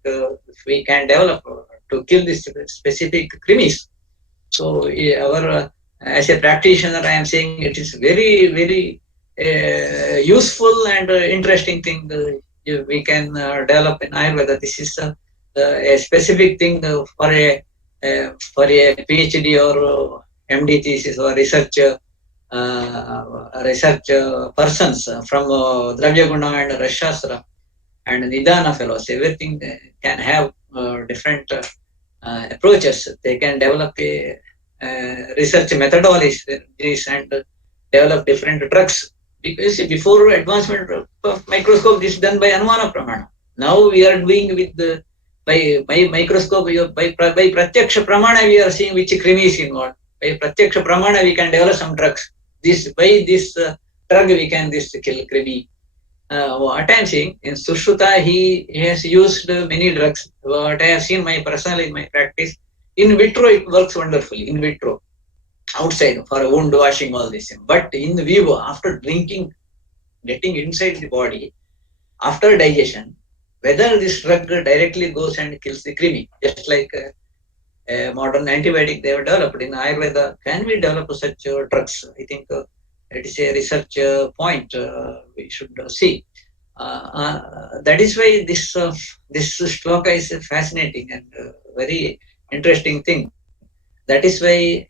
we can develop to kill this specific krimis. So, as a practitioner, I am saying it is very, very useful and interesting thing we can develop in Ayurveda. This is a specific thing for a PhD or MD thesis or research persons from Dravya Guna and Rashastra and Nidana fellows. Everything can have different approaches. They can develop a research methodologies and develop different drugs. Because before advancement of microscope, this is done by Anumana Pramana. Now we are doing with by microscope, by Pratyaksha Pramana, we are seeing which krimi is involved. By Pratyaksha Pramana, we can develop some drugs. By this drug, we can kill krimi. What I am saying, in Sushruta, he has used many drugs. What I have seen personally in my practice, in vitro it works wonderfully. In vitro. Outside for wound washing, all this, but in vivo, after drinking, getting inside the body, after digestion, whether this drug directly goes and kills the krimi, just like a modern antibiotic they have developed in Ayurveda. Can we develop such drugs? I think it is a research point we should see. That is why this shloka is fascinating and very interesting thing. That is why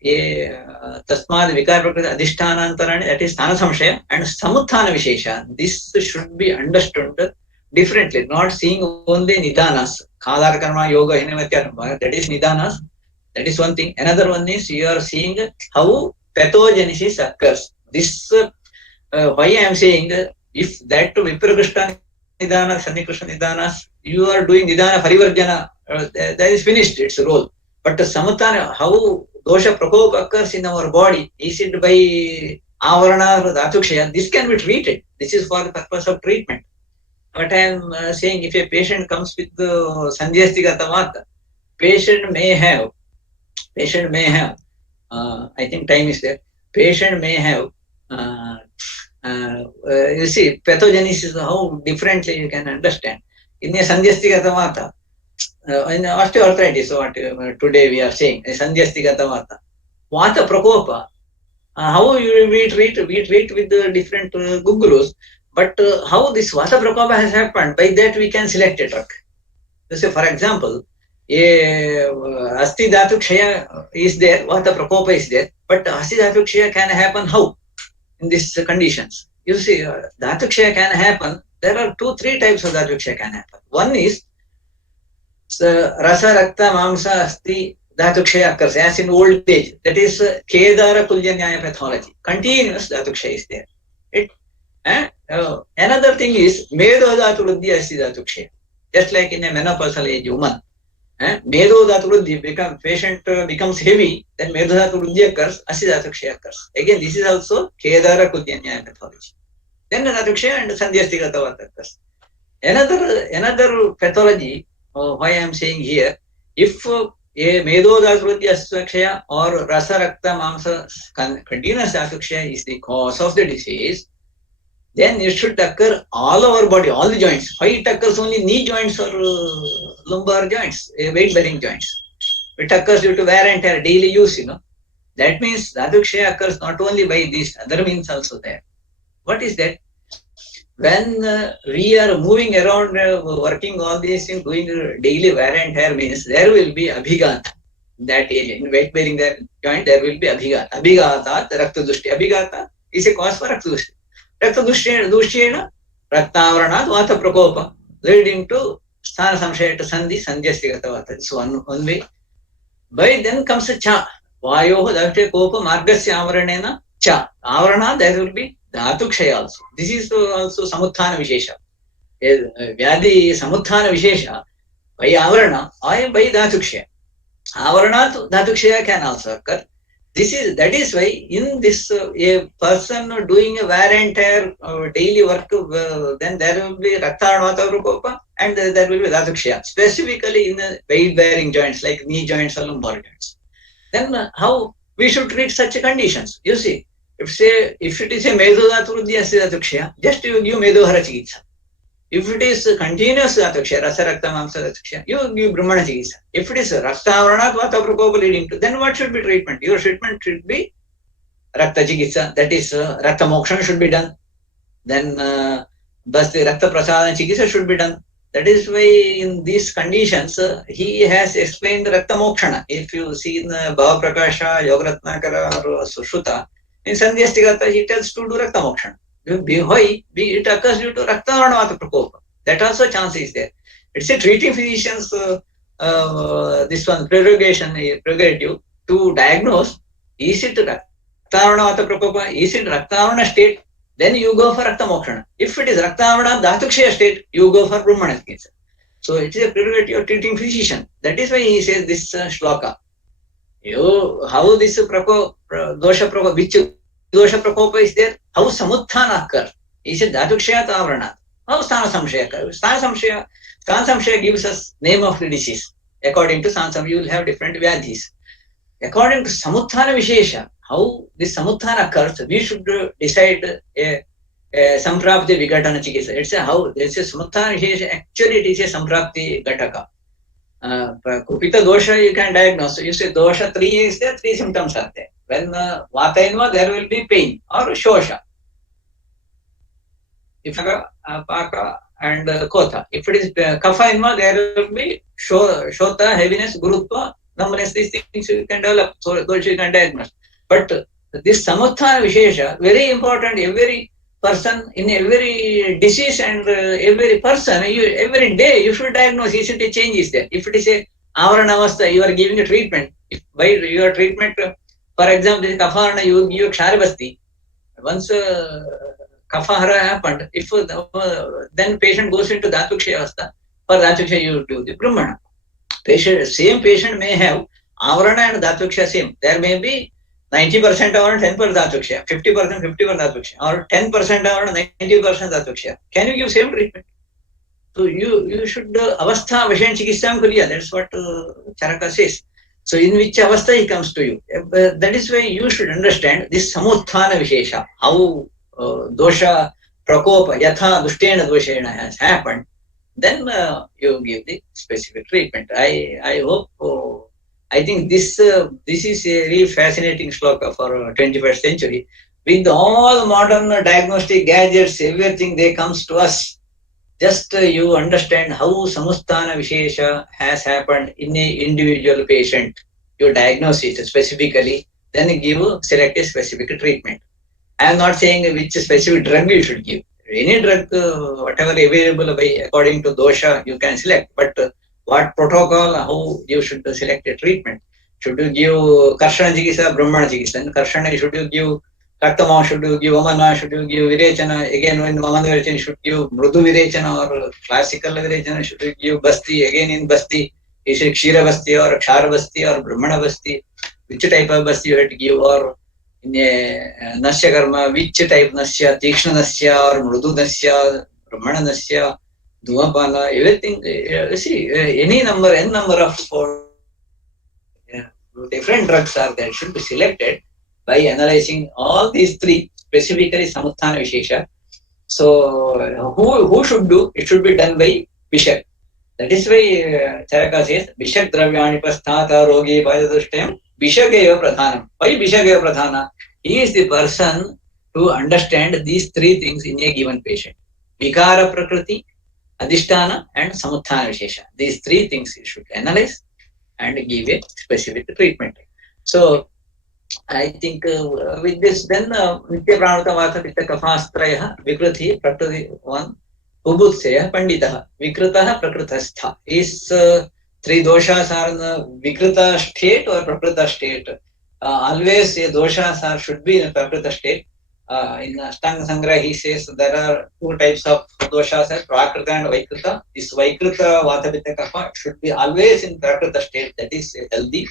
tasmad vikar prakriti adhishthanaantarani, that is sthana samshaya and samuthana vishesha. This should be understood differently, not seeing only nidanas. Khadar karma yoga hinimatyarma, that is nidanas. That is one thing. Another one is you are seeing how pathogenesis occurs. This why I am saying, if that viprakrishta nidana, sannikrishta nidanas, you are doing nidana parivarjana, that is finished its role. But samuthana, how dosha prakopa occurs in our body, is it by avarana or dhatukshaya? This can be treated. This is for the purpose of treatment. But I am saying, if a patient comes with sandhyastigata vata, patient may have, I think time is there, patient may have, you see, pathogenesis, how differently you can understand. In a sandhyastigata vata, in osteoarthritis, what today we are saying, sandhyastigata vata prakopa, we treat with the different gugurus, but how this Vata Prakopa has happened, by that we can select a drug. So for example, Asti Dhatu Kshaya is there, Vata Prakopa is there, but Asti Dhatu Kshaya can happen how? In these conditions. You see, Dhatu Kshaya can happen. There are 2-3 types of Dhatu Kshaya can happen. One is Rasa Rakta Mamsa Asti Dhatu Kshaya occurs as in old age. That is Kedara Tulya Nyaya pathology. Continuous Dhatu Kshaya is there. Another thing is Medo Dhatu Ruddhi Asti Dhatu Kshaya. Just like in a menopausal age woman. Medo Dhatu Ruddhi, patient becomes heavy, then Medo Dhatu Ruddhi occurs, Asti Dhatu Kshaya occurs. Again, this is also Kedara Tulya Nyaya pathology. Then Dhatu Kshaya and Sandhyastika Vata occurs. Another pathology, why I am saying here, if a Medo Dhatu Ruddhi Asti Kshaya or Rasa Rakta Mamsa continuous Dhatu Kshaya is the cause of the disease, then it should occur all over body, all the joints. Why it occurs only knee joints or lumbar joints, weight-bearing joints? It occurs due to wear and tear, daily use, That means Dhatu Kshaya occurs not only by these, other means also there. What is that? When we are moving around, working all these things, doing daily wear and tear means there will be abhigata in that area. In weight-bearing joint, there will be abhigata. Abhigata, Rakta Dushti. Abhigata is a cause for Rakta Dushti. Rakta Dushyena, Raktavarana, Vata Prakopa, leading to Sthana Samshaya to Sandhi, Sandhyastigata Vata. This one way. By then comes a Cha. Vayoho Dhatu Kopa, Margasya Avaranena, Cha. Avarana, there will be Dhatu Kshaya also. This is also Samuthana Vishesha. Vyadi Samuthana Vishesha, by Avarana, or by Dhatu Kshaya. Avarana to Dhatu Kshaya can also occur. That is why in this a person doing a wear and tear daily work, then there will be Rakta Prakopa and there will be Dhatu Kshaya, specifically in the weight-bearing joints like knee joints or lumbar joints. Then how we should treat such conditions? You see, if it is a Medo Dhatu Ruddhi Asti Dhatu Kshaya, just you give Medohara Chikitsa. If it is continuous Dhatu Kshaya, Rasa Rakta Mamsa Dhatu Kshaya, you give Brahmana Chikitsa. If it is Rakta Avaranat Vata Prakopa leading to, then what should be treatment? Your treatment should be Rakta Chikitsa, that is Rakta Mokshan should be done. Then thus the Rakta Prasada Chikitsa should be done. That is why in these conditions, he has explained the Rakta Mokshana. If you see in Bhava Prakasha, Yogaratnakara or Sushruta, in Sandhyastigata, he tells to do Rakta Mokshana. Why? It occurs due to Rakta Vata Prakopa. That also chance is there. It's a treating physician's this one prerogative to diagnose, is it Rakta Vata Prakopa, is it Rakta state, then you go for Rakta Mokshana. If it is Rakta Dhatu Kshaya state, you go for Brahmana Chikitsa. So it is a prerogative of treating physician. That is why he says this shloka. How this dosha prakopa, which dosha prakopa is there? How samuthana occurs? He said Dhatu Kshaya Avarana. How Sthana Samshaya occurs? Sthana Samshaya gives us name of the disease. According to Sthana Samshaya, you will have different vyadhis. According to Samuthana Vishesha, how this Samuthana occurs, we should decide a Samprapti Vigatana Chikitsa. It's a how, it's a Samuthana Vishesha, actually it is a Samprapti Gataka. Kupita dosha you can diagnose. You say dosha 3 is there, 3 symptoms are there. When Vata inva, there will be pain or Shosha. If Paka and Kotha. If it is Kapha inva, there will be Shota, heaviness, Gurutva, numbness, these things you can develop. So those you can diagnose. But this Samuthana Vishesha, very important, every person, in every disease and every person, every day you should diagnose, is it a change is there. If it is a Avaranavastha, you are giving a treatment. If by your treatment, for example, in Kapharana, you give Ksharabasti. Once Kaphahara happened, if then patient goes into Dhatu Kshaya Avastha, for Dhatu Kshaya you do the Brahmana. Same patient may have Avarana and Dhatu Kshaya same. There may be 90% Avarana, 10% Dhatu Kshaya, 50%, 50% Dhatu Kshaya, or 10% Avarana, 90% Dhatu Kshaya. Can you give same treatment? So you should Avastha Vashan Chikitsam Kuriya. That's what Charaka says. So in which avastha he comes to you. That is why you should understand this Samuthana Vishesha, how dosha prakopa, yatha dushtena doshena has happened. Then you give the specific treatment. I hope I think this is a really fascinating shloka for 21st century. With all modern diagnostic gadgets, everything they comes to us. Just you understand how Samustana Vishesha has happened in a individual patient. You diagnose it specifically, then you select a specific treatment. I am not saying which specific drug you should give. Any drug, whatever available according to dosha, you can select. But what protocol, how you should select a treatment? Should you give Karshana Chikisa, Brahmana Chikisa? And Karshana, should you give Raktama, should you give Vamana, should you give Virechana? Again, when Vamana Virechana, should you give Mrudu Virechana or classical Virechana? Should you give Basti? Again in Basti, is it Kshira Basti or Kshara Basti or Brahmana Basti? Which type of Basti you have to give? Or in a Nasya Karma, which type Nasya? Tikshna Nasya or Mrudu Nasya, Brahmana Nasya, Dhumapana, everything. See, any number, n number of different drugs are there, should be selected by analyzing all these three, specifically Samutthana Vishesha. So, who should do? It should be done by Bishak. That is why Charaka says, Bishak Dravyani Pasthata Rogi Bhajadushtayam Bishak Eva Pradhanam. Why Bishak Eva Pradhana? He is the person to understand these three things in a given patient. Vikara Prakriti, Adhisthana and Samutthana Vishesha. These three things you should analyze and give a specific treatment. So, I think with this, then Nitya Pranata Vata Pitta Kafastraya Vikruti Prakriti one Ubutseya Panditaha Vikritaha Prakritastha. Is three doshas are in the Vikrita state or Prakrita state? Always a doshas are should be in a Prakrita state. In Ashtanga Sangraha he says there are two types of doshas, Prakrita and Vaikrita. This Vaikrita Vata Pitta Kapha should be always in Prakrita state, that is healthy.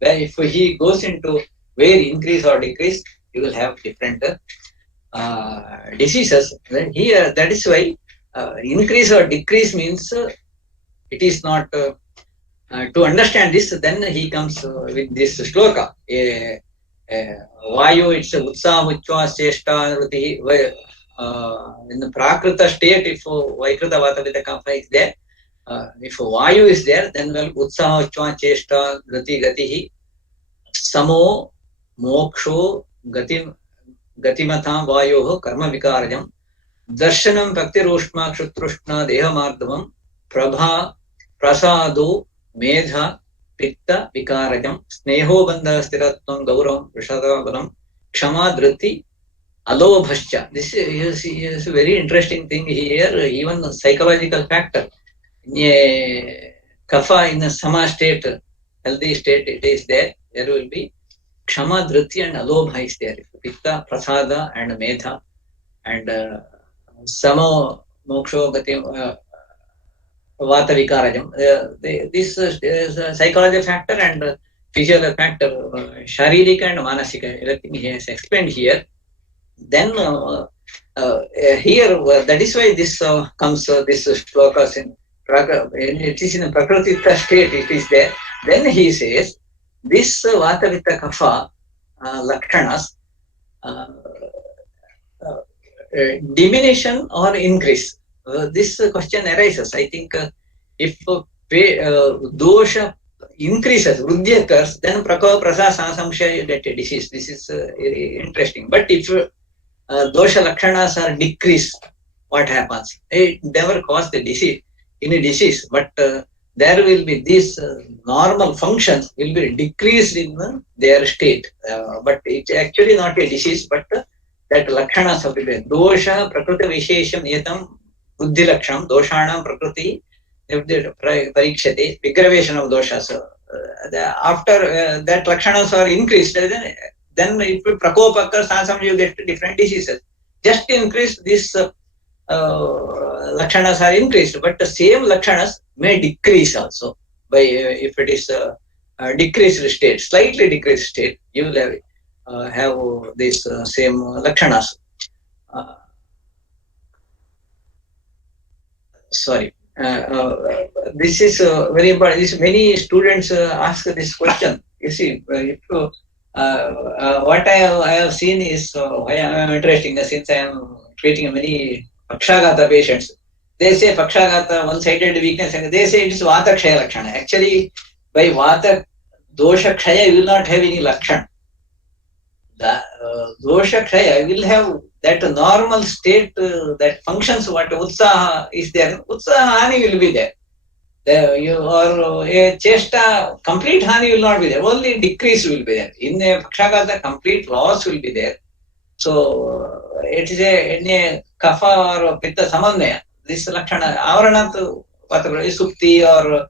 Where if he goes into where increase or decrease, you will have different diseases. Then here, that is why increase or decrease means it is not to understand this. Then he comes with this shloka. Vayu, it's utsaha uchva cheshta nruti. In the prakrita state, if Vaikrita Vata Pitta Kapha is there, if Vayu is there, then well utsaha uchva cheshta nruti gatihi samo मोक्षो गतिमथा वायोः कर्म विकारजं दर्शनं भक्तिरूष्मा क्षुतृष्णा देहमार्दवं प्रभा प्रसादो मेधा पित्त विकारजं स्नेहो बन्धः स्थिरत्वं गौरवं वृषदबलं क्षमा धृति अलोभश्च. This is a very interesting thing here. Even the psychological factor in a kapha, in a sama state, healthy state, it is there. There will be Kshama, Dhriti and Alobha is there. Pitta, Prasada and Medha and Samo, Moksho, Gati, Vata Vikarajam. This is a psychological factor and physical factor, Sharirika and Manasika, everything he has explained here. Then here, that is why this comes, this shlokas in it is in a Prakritita state, it is there. Then he says, this Vata Pitta Kapha Lakshanas diminution or increase. This question arises. I think if dosha increases, Vruddhi occurs, then Prakava Prasa Sasamshaya you get a disease. This is very interesting. But if dosha Lakshanas are decreased, what happens? It never causes the disease, any disease, but there will be these normal functions will be decreased in their state. But it's actually not a disease, but that lakshanas of the dosha prakriti vishesham niyatam buddhi laksham doshanam prakriti parikshate vigravation of doshas. After that lakshanas are increased, then if prakopa occurs, you get different diseases. Just increase this lakshanas are increased, but the same lakshanas may decrease also by if it is a decreased state, slightly decreased state, you will have this same lakshanas. Sorry, this is very important. Many students ask this question. You see, if what I have seen is why I am interested since I am treating many Pakshagata patients. They say Pakshagata, one-sided weakness, and they say it is Vata Kshaya Lakshana. Actually, by Vata, dosha kshaya will not have any lakshan. The dosha kshaya will have that normal state that functions what utsaha is there. Utsaha hani will be there. A chesta, complete hani will not be there. Only decrease will be there. In a pakshagata, complete loss will be there. So it is in a kapha or pitta samanya. This lakshana avaranat whatever is supti or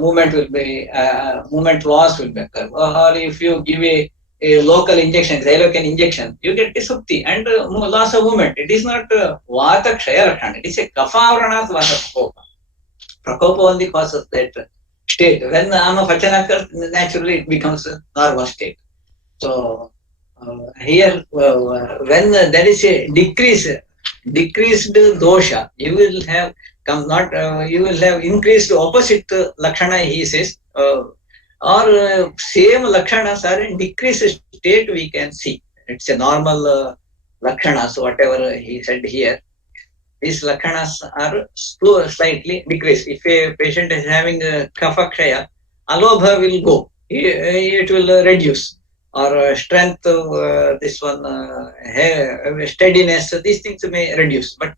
movement will be movement loss will be occur. Or if you give a local injection, xylocan injection, you get a supti and loss of movement. It is not vata kshaya lakshana. It is a kapha avaranat vata prakopa. Prakopa only causes that state. When ama pachana occurs, naturally it becomes a normal state. So here when there is a decreased dosha, you will have you will have increased opposite lakshana, he says, or same lakshanas are in decreased state we can see. It's a normal lakshana, so whatever he said here, these lakshanas are slightly decreased. If a patient is having a kapha kshaya, alobha will go, it will reduce. Or strength, this one, steadiness, these things may reduce, but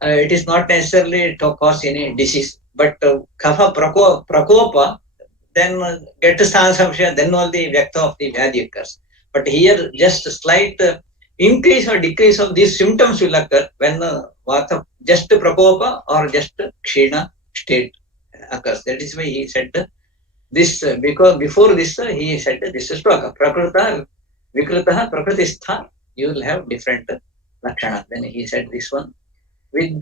it is not necessarily to cause any disease. But kapha prakopa, then get to Sambhasha, then all the vyakta of the vyadhi occurs. But here, just a slight increase or decrease of these symptoms will occur when vata, just prakopa or just kshina state occurs. That is why he said this, because before this he said this is sloka. Prakrita, Vikritaha, Prakritistha, you will have different lakshana. Then he said this one. With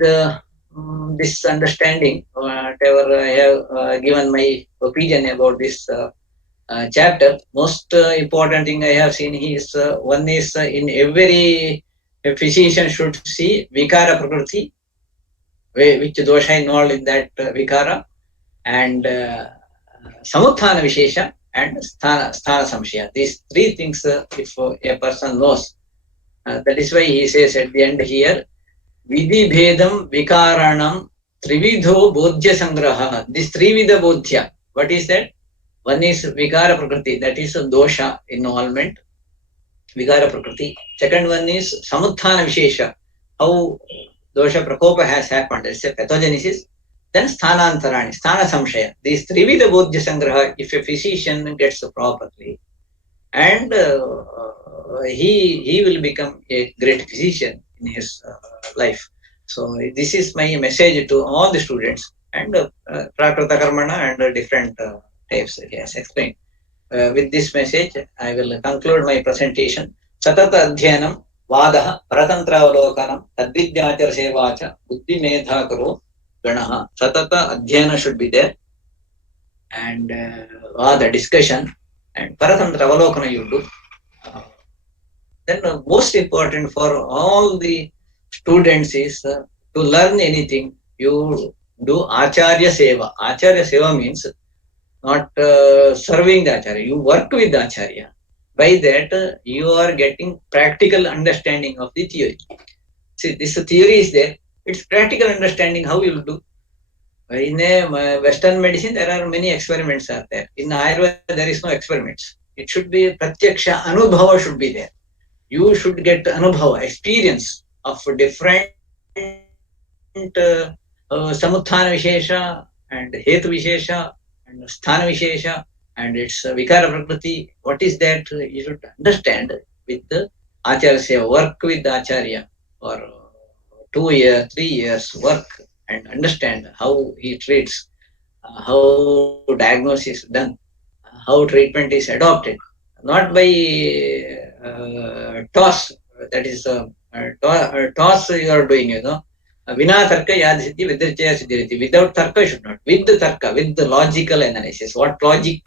this understanding, whatever I have given my opinion about this chapter, most important thing I have seen is one is in every physician should see Vikara Prakriti, which dosha involved in that Vikara, and Samuthana Vishesha and Sthana Samshaya. These three things, if a person knows, that is why he says at the end here, Vidhi Bhedam Vikaranam Trividho Bodhya Sangraha. This Trivida Bodhya, what is that? One is Vikara Prakriti, that is a dosha involvement, Vikara Prakriti. Second one is Samuthana Vishesha, how dosha prakopa has happened, it's a pathogenesis. Then Sthanantarani, Sthana Samshaya. These Trivida Bodhya Sangraha, if a physician gets properly, and he will become a great physician in his life. So this is my message to all the students, and Prakrita Karmana and different types he has explained. With this message, I will conclude my presentation. Satata Adhyanam, Vadaha, Paratantravalokanam, Tadvidyachar Sevacha, Buddhi Medha Karo, Ganaha. Satata Adhyana should be there, and Vada discussion, and Paratantravalokanam you do. Then most important for all the students is to learn anything, you do Acharya Seva. Acharya Seva means not serving the Acharya, you work with the Acharya. By that, you are getting practical understanding of the theory. See, this theory is there, it's practical understanding how you will do. In a Western medicine, there are many experiments are there. In Ayurveda, there is no experiments. It should be Pratyaksha, Anubhava should be there. You should get Anubhava, experience of different Samuthana Vishesha and Hetu Vishesha and Sthana Vishesha and its Vikara Prakriti. What is that? You should understand with the Acharya Seva, work with the Acharya for 2 years, 3 years, work and understand how he treats, how diagnosis is done, how treatment is adopted. Not by toss, that is toss you are doing, Vina Tarka Yadhiti Vidrachaya Siddhiriti. Without Tarka should not. With the Tarka, with the logical analysis. What logic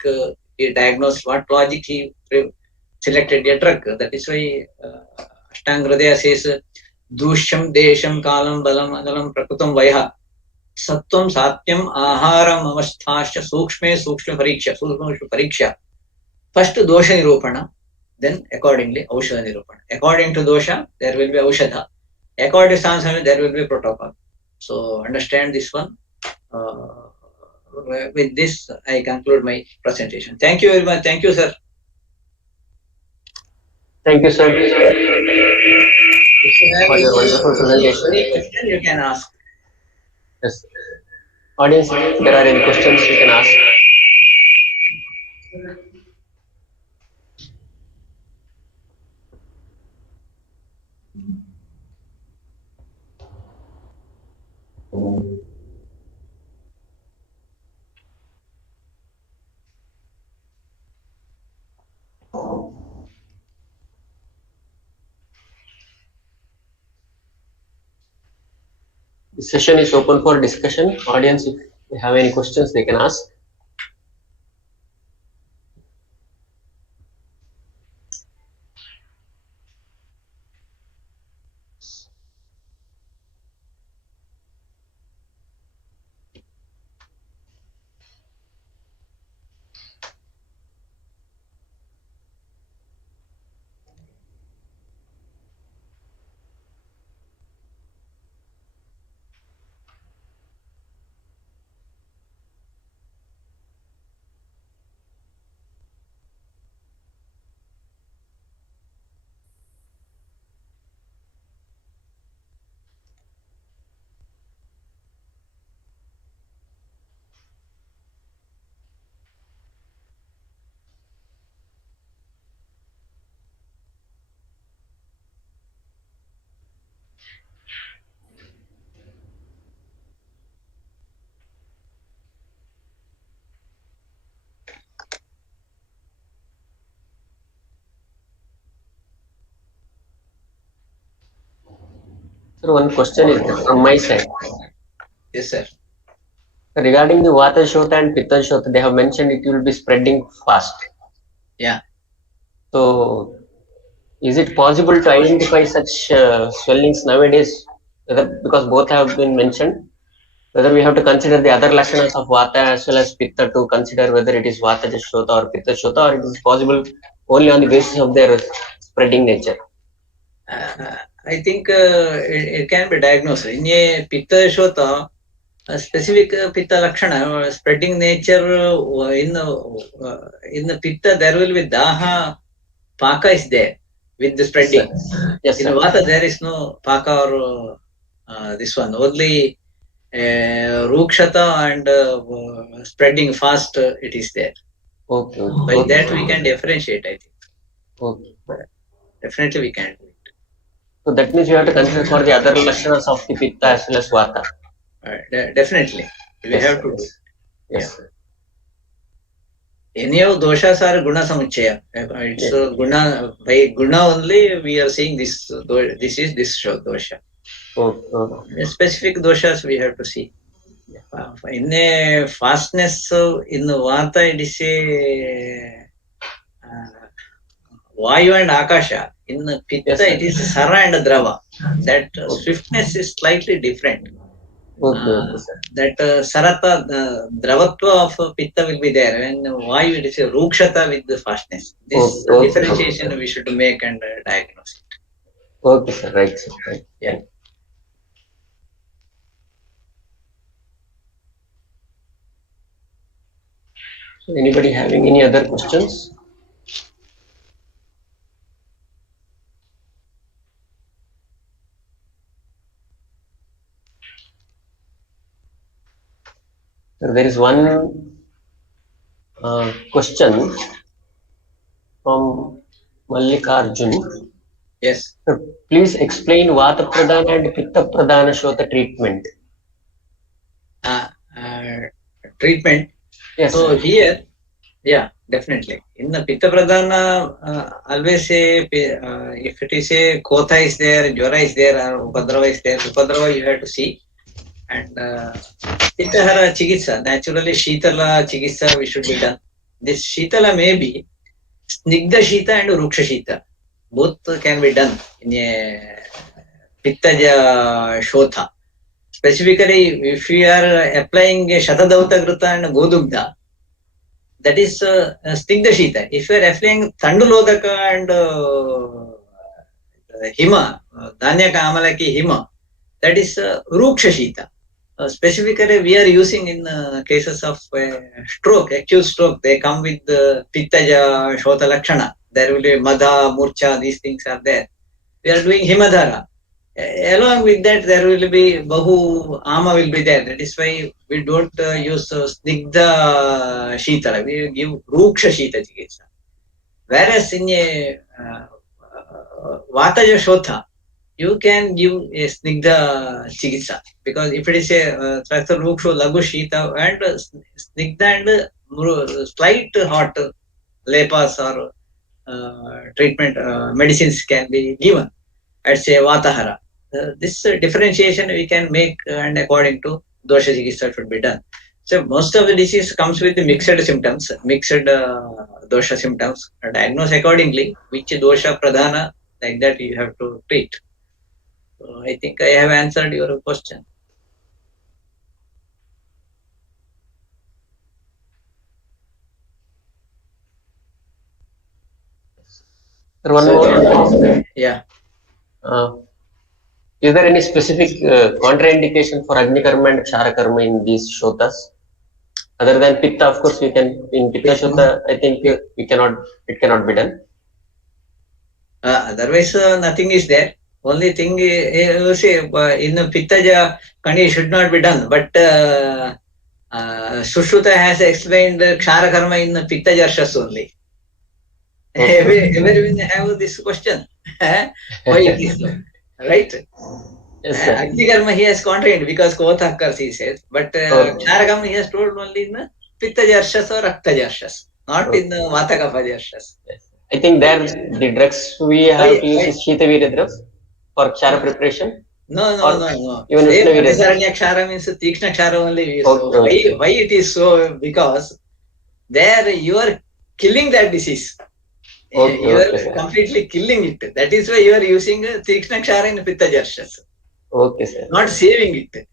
he diagnosed, what logic he selected a drug. That is why Ashtangradaya says, Dushyam, Desham, Kalam, Balam, Agalam, Prakutam, Vayha. Sattvam, Satyam, Aharam, Avasthasya, Sukshma Pariksha. First dosha nirupana, then accordingly aushadha nirupana. According to dosha, there will be aushadha. According to Sambhasha, there will be protocol. So understand this one with this, I conclude my presentation. Thank you very much. Thank you, sir. Thank you, sir, If you have for your wonderful any presentation. question, you can ask. Yes. Audience, if there are any questions, you can ask. The session is open for discussion. Audience, if they have any questions, they can ask. Sir, one question is from my side. Yes, sir. Regarding the Vata Shota and Pitta Shota, they have mentioned it will be spreading fast. Yeah. So, is it possible to identify such swellings nowadays? Whether, because both have been mentioned, whether we have to consider the other lakshanas of Vata as well as Pitta to consider whether it is Vata Shota or Pitta Shota, or it is possible only on the basis of their spreading nature? I think it can be diagnosed. In a Pitta Shota, a specific Pitta Lakshana, spreading nature, in the Pitta, there will be Daha, Paka is there with the spreading. Yes, In sir. Vata, there is no Paka or this one. Only Rukshata and spreading fast, it is there. Okay. By that, we can differentiate, I think. Okay. Definitely, we can do it. So that means you have to consider for the other lakshanas of the Pitta as well as Vata. Definitely, we Yes, have sir. to do it. Yes. Any of doshas are guna samuchaya. It's guna, by guna only we are seeing this. This is this dosha. Okay. Specific doshas we have to see. In a fastness, in the vata, it is a vayu and akasha. In the pitta, Yes, sir. it is sara and drava. That swiftness is slightly different. Okay, sir. That sarata, the dravatva of pitta will be there, and vayu it is a rukshata with the fastness. This Okay. differentiation we should make and diagnose it. Okay, sir. Right, sir. Right. Yeah. So anybody having any other questions? There is one question from Mallikarjun. Yes. Sir, please explain Vata Pradhana and Pitta Pradhana Shota treatment. Treatment. Yes, So sir. here, yeah, definitely. In the pitta pradhana, always say if it is a kotha is there, jwara is there, or upadrava is there. Upadrava you have to see. And Pittahara chikitsa, naturally Shitala chikitsa we should be done. This Shitala may be Snigdha Shita and Ruksha Shita. Both can be done in a Pittaja Shotha. Specifically, if we are applying a Shatadauta Grita and Godugdha, that is Snigdha Shita. If we are applying Tandulodaka and Hima, Dhanyaka Amalaki Hima, that is Ruksha Shita. Specifically, we are using in cases of stroke, acute stroke. They come with Pittaja, Shota Lakshana. There will be Madha, Murcha, these things are there. We are doing Himadhara. Along with that, there will be Bahu, Ama will be there. That is why we don't use Snigdha Shitala. We give Ruksha Shita Chikitsa. Whereas in a Vataja Shotha, you can give a Snigdha Chikitsa. Because if it is a Trakta Ruksho Lagu Shita and Snigdha and slight hot lepas or treatment medicines can be given at say Vatahara. This differentiation we can make and according to dosha chikitsa should be done. So most of the disease comes with the mixed symptoms, mixed dosha symptoms. Diagnose accordingly which dosha pradhana, like that you have to treat. So I think I have answered your question. Sir, one more. Yeah. Is there any specific contraindication for Agni Karma and Kshara Karma in these shotas? Other than Pitta, of course, we can, in Pitta Shota, I think it cannot be done. Otherwise, nothing is there. Only thing you say in Pittaja Kani should not be done. But Sushruta has explained Kshara Karma in Pittaja Shas only. Okay. Everyone have this question. Why it is so? Right? Yes, sir. Agni Karma he has contraindicated because Kotha occurs, he says. But Kshara Karma he has told only in Pitta Jarshas or Rakta Jarshas, not in Vata Kapha Jarshas. I think there the drugs we have to use is Shita Veera drugs for Kshara preparation. No. Even Same Ushna Saranya Kshara means Tikshna Kshara only we use. Okay, So why it is so? Because there you are killing that disease. Okay, You are sir. completely killing it. That is why you are using Tikshna Kshara in Pitta Jarshas, Okay, sir. not saving it.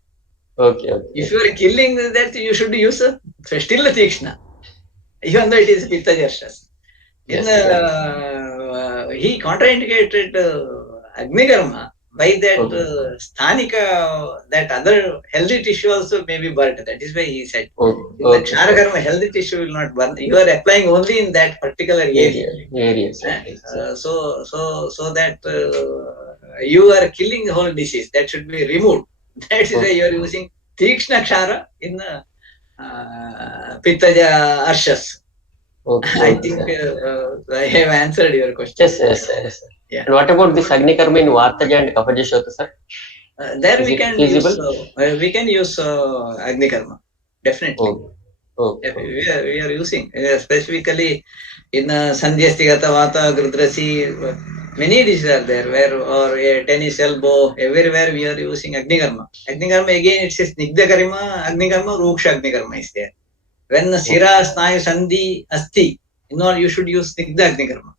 Okay. If you are killing that, you should use still Tikshna, even though it is Pitta Jarshas. Yes, He contraindicated Agni Karma by that Okay. Sthanika, that other healthy tissue also may be burnt. That is why he said. Okay. In the Kshara Karma, healthy tissue will not burn. You are applying only in that particular area. Areas. So that you are killing the whole disease. That should be removed. That is why you are using Tikshna Kshara in Pittaja Arshas. Okay. I think I have answered your question. Yes, sir. Yeah. And what about this Agni Karma in Vataja and Kapaja Shota, sir? There Is we it can feasible? use Agni Karma, definitely. Okay. We are using specifically in Sandhyastigata Vata, Grudrasi, many dishes are there where or a tennis elbow, everywhere we are using Agni Karma. Agni Karma again it says Nigdha Karma, Agni Karma, Ruksha Agni Karma is there. When Sira, Snayu, Sandhi, Asti, you should use Nigdha Agni Karma.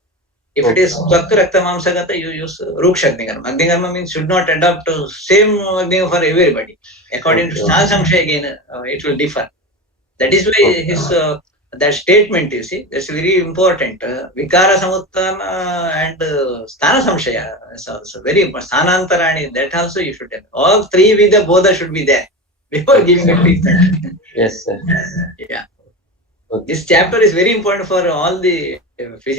If it is Tvakka Rakta Mamsagata, you use Ruksha Agni Karma. Agni Karma means should not adopt same Agni for everybody. According to Sthana Samshaya again, it will differ. That is why his that statement, you see, that's very important. Vikara Samuttana and Sthana Samshaya is also very important. Sthanantarani, that also you should have. All three with the Bodha should be there before giving a treatment. Yes, sir. Yeah. Okay. This chapter is very important for all the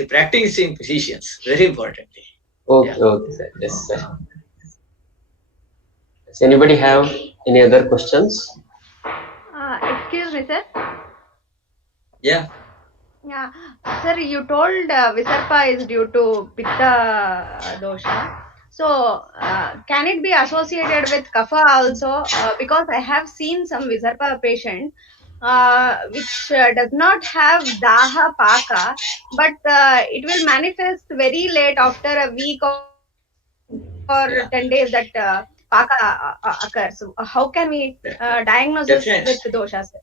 practicing physicians. Very important. Okay, sir. Yes, sir. Does anybody have any other questions? Excuse me, sir. Yeah. Yeah, sir, you told Visarpa is due to Pitta dosha. So, can it be associated with Kapha also? Because I have seen some Visarpa patient which does not have Daha Paka, but it will manifest very late after a week or 10 days that Paka occurs. So, how can we diagnose this with dosha, sir?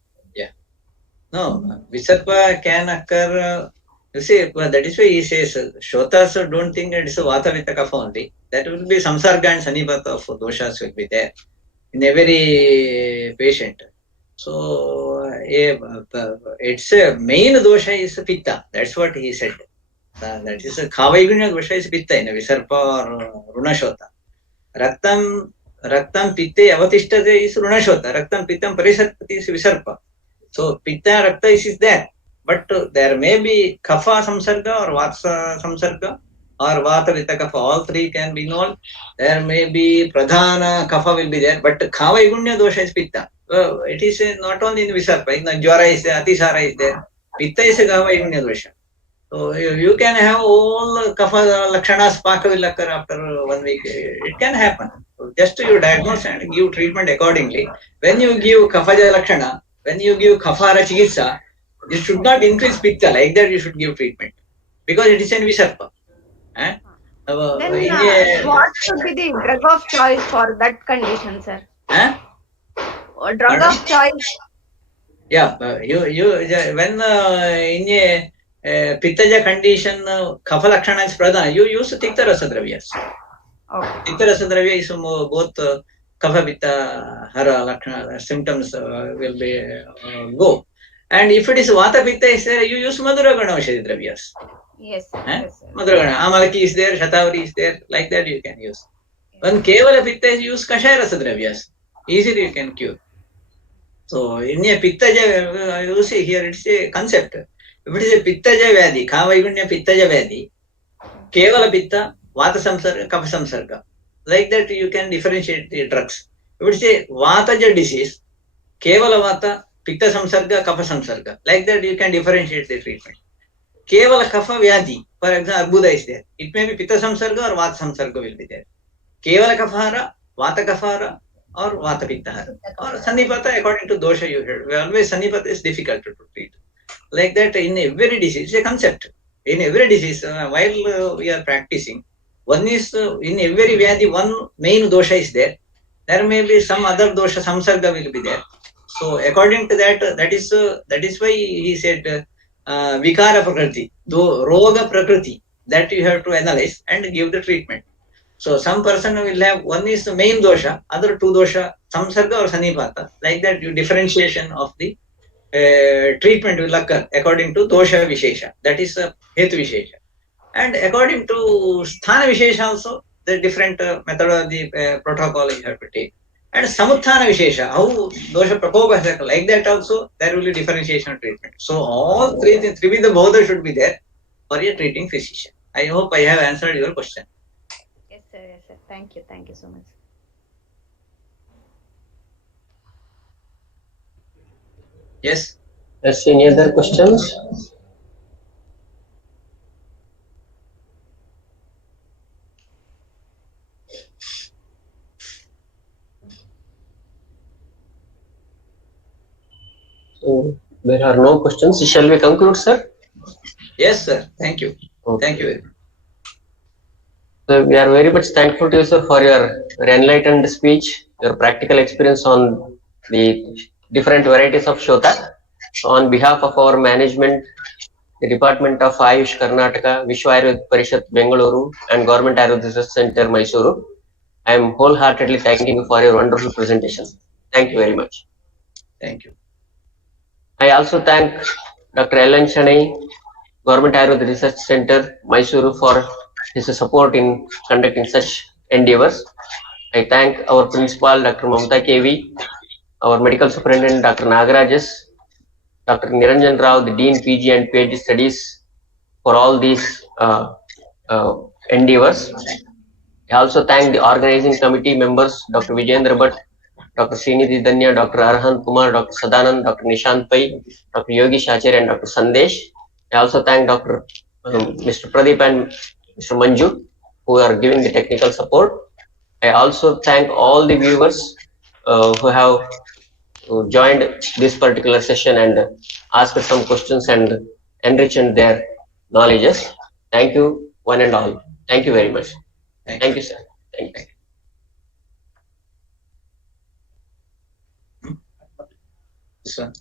No, Visarpa can occur. You see, that is why he says, Shotas don't think it is a Vata Pitta Kapha only. That will be Samsarga and Sanipata of doshas will be there in every patient. So, it's a main dosha is Pitta. That's what he said. That is a Khavaigunya dosha is Pitta in a Visarpa or Runashota. Raktam, Raktam Pitte Avatishtade is Runashota, Raktam Pittam Parisarpati is Visarpa. So Pitta Rakta is there. But there may be Kapha Samsarga or Vatsa Samsarga or Vata Vita Kapha. All three can be known. There may be Pradhana Kapha will be there. But Khava Igunya Dosha is Pitta. It is not only in Visarpa. In the Jwara is there, Atisara is there. Pitta is a Khava Igunya Dosha. So you can have all Kapha Lakshanas Paka will occur after 1 week. It can happen. So just you diagnose and give treatment accordingly. When you give Kaphaja Lakshana, when you give Kaphara Chikitsa, you should not increase Pitta. Like that you should give treatment. Because it is an Visarpa. Then what should be the drug of choice for that condition, sir? Drug of choice. Yeah, when in a Pittaja condition, Kapha Lakshana is Pradhana, you use Tikta Rasa Dravyas. Okay. Tikta Rasa Dravya is both Kapha Pitta Hara Lakshana symptoms will be go. And if it is Vata Pitta is there, you use Madhura Gana Aushadhi Dravyas. Yes, sir. Yes, sir. Madhura Gana, Amalaki is there, Shatavari is there, like that you can use. When Kevala Pitta is used, Kashaya Rasa Dravyas. Easily you can cure. So in a Pittaja, you see here it's a concept. If it is a Pittaja Vyadi, Kavaigunya Pittaja Vyadi, Kevala Pitta, Vata Samsarga, Kapha Samsarga. Like that you can differentiate the drugs. If it is a Vataja disease, Kevala Vata, Pitta Samsarga, Kapha Samsarga. Like that you can differentiate the treatment. Kevala Kapha Vyadi, for example, Arbuda is there. It may be Pitta Samsarga or Vata Samsarga will be there. Kevala Kaphara, Vata Kaphara, or Vata Pitta or Sannipata according to dosha you heard. Always Sannipata is difficult to treat. Like that in every disease, it's a concept. In every disease, while we are practicing, one is in every Vyadi, one main dosha is there. There may be some other dosha, Samsarga will be there. So according to that, that is why he said Vikara Prakriti, Roga Prakriti, that you have to analyze and give the treatment. So some person will have, one is the main dosha, other two dosha, samsarga or sanipata. Like that, you differentiation of the treatment will occur according to dosha vishesha. That is hetu vishesha. And according to sthana vishesha also, the different methodology protocol you have to take. And samuthana vishesha, how dosha prakopa has occurred. Like that also, there will be differentiation of treatment. So all three Trivida Bodha should be there for a treating physician. I hope I have answered your question. Yes, sir. Yes, sir. Thank you. Thank you so much. Yes. Yes, any other questions? So there are no questions. Shall we conclude, sir? Yes, sir. Thank you. Okay. Thank you very much. So we are very much thankful to you, sir, for your enlightened speech, your practical experience on the different varieties of Shota. So on behalf of our management, the Department of Ayush Karnataka, Vishwa Ayurveda Parishad Bengaluru, and Government Ayurveda Research Center Mysuru, I am wholeheartedly thanking you for your wonderful presentation. Thank you very much. Thank you. I also thank Dr. Ellen Chanai, Government Ayurveda Research Center Mysuru, for his support in conducting such endeavors. I thank our principal, Dr. Mamta KV, our medical superintendent, Dr. Nagarajas, Dr. Niranjan Rao, the Dean PG and PhD Studies, for all these endeavors. I also thank the organizing committee members, Dr. Vijayendra Bhatt, Dr. Srinidhi Danya, Dr. Arhan Kumar, Dr. Sadanand, Dr. Nishant Pai, Dr. Yogi Shacharya, and Dr. Sandesh. I also thank Dr. Mr. Pradeep and Mr. Manju, who are giving the technical support. I also thank all the viewers who have joined this particular session and asked some questions and enriched their knowledges. Thank you, one and all. Thank you very much. Thank you, sir. Thank you. This one.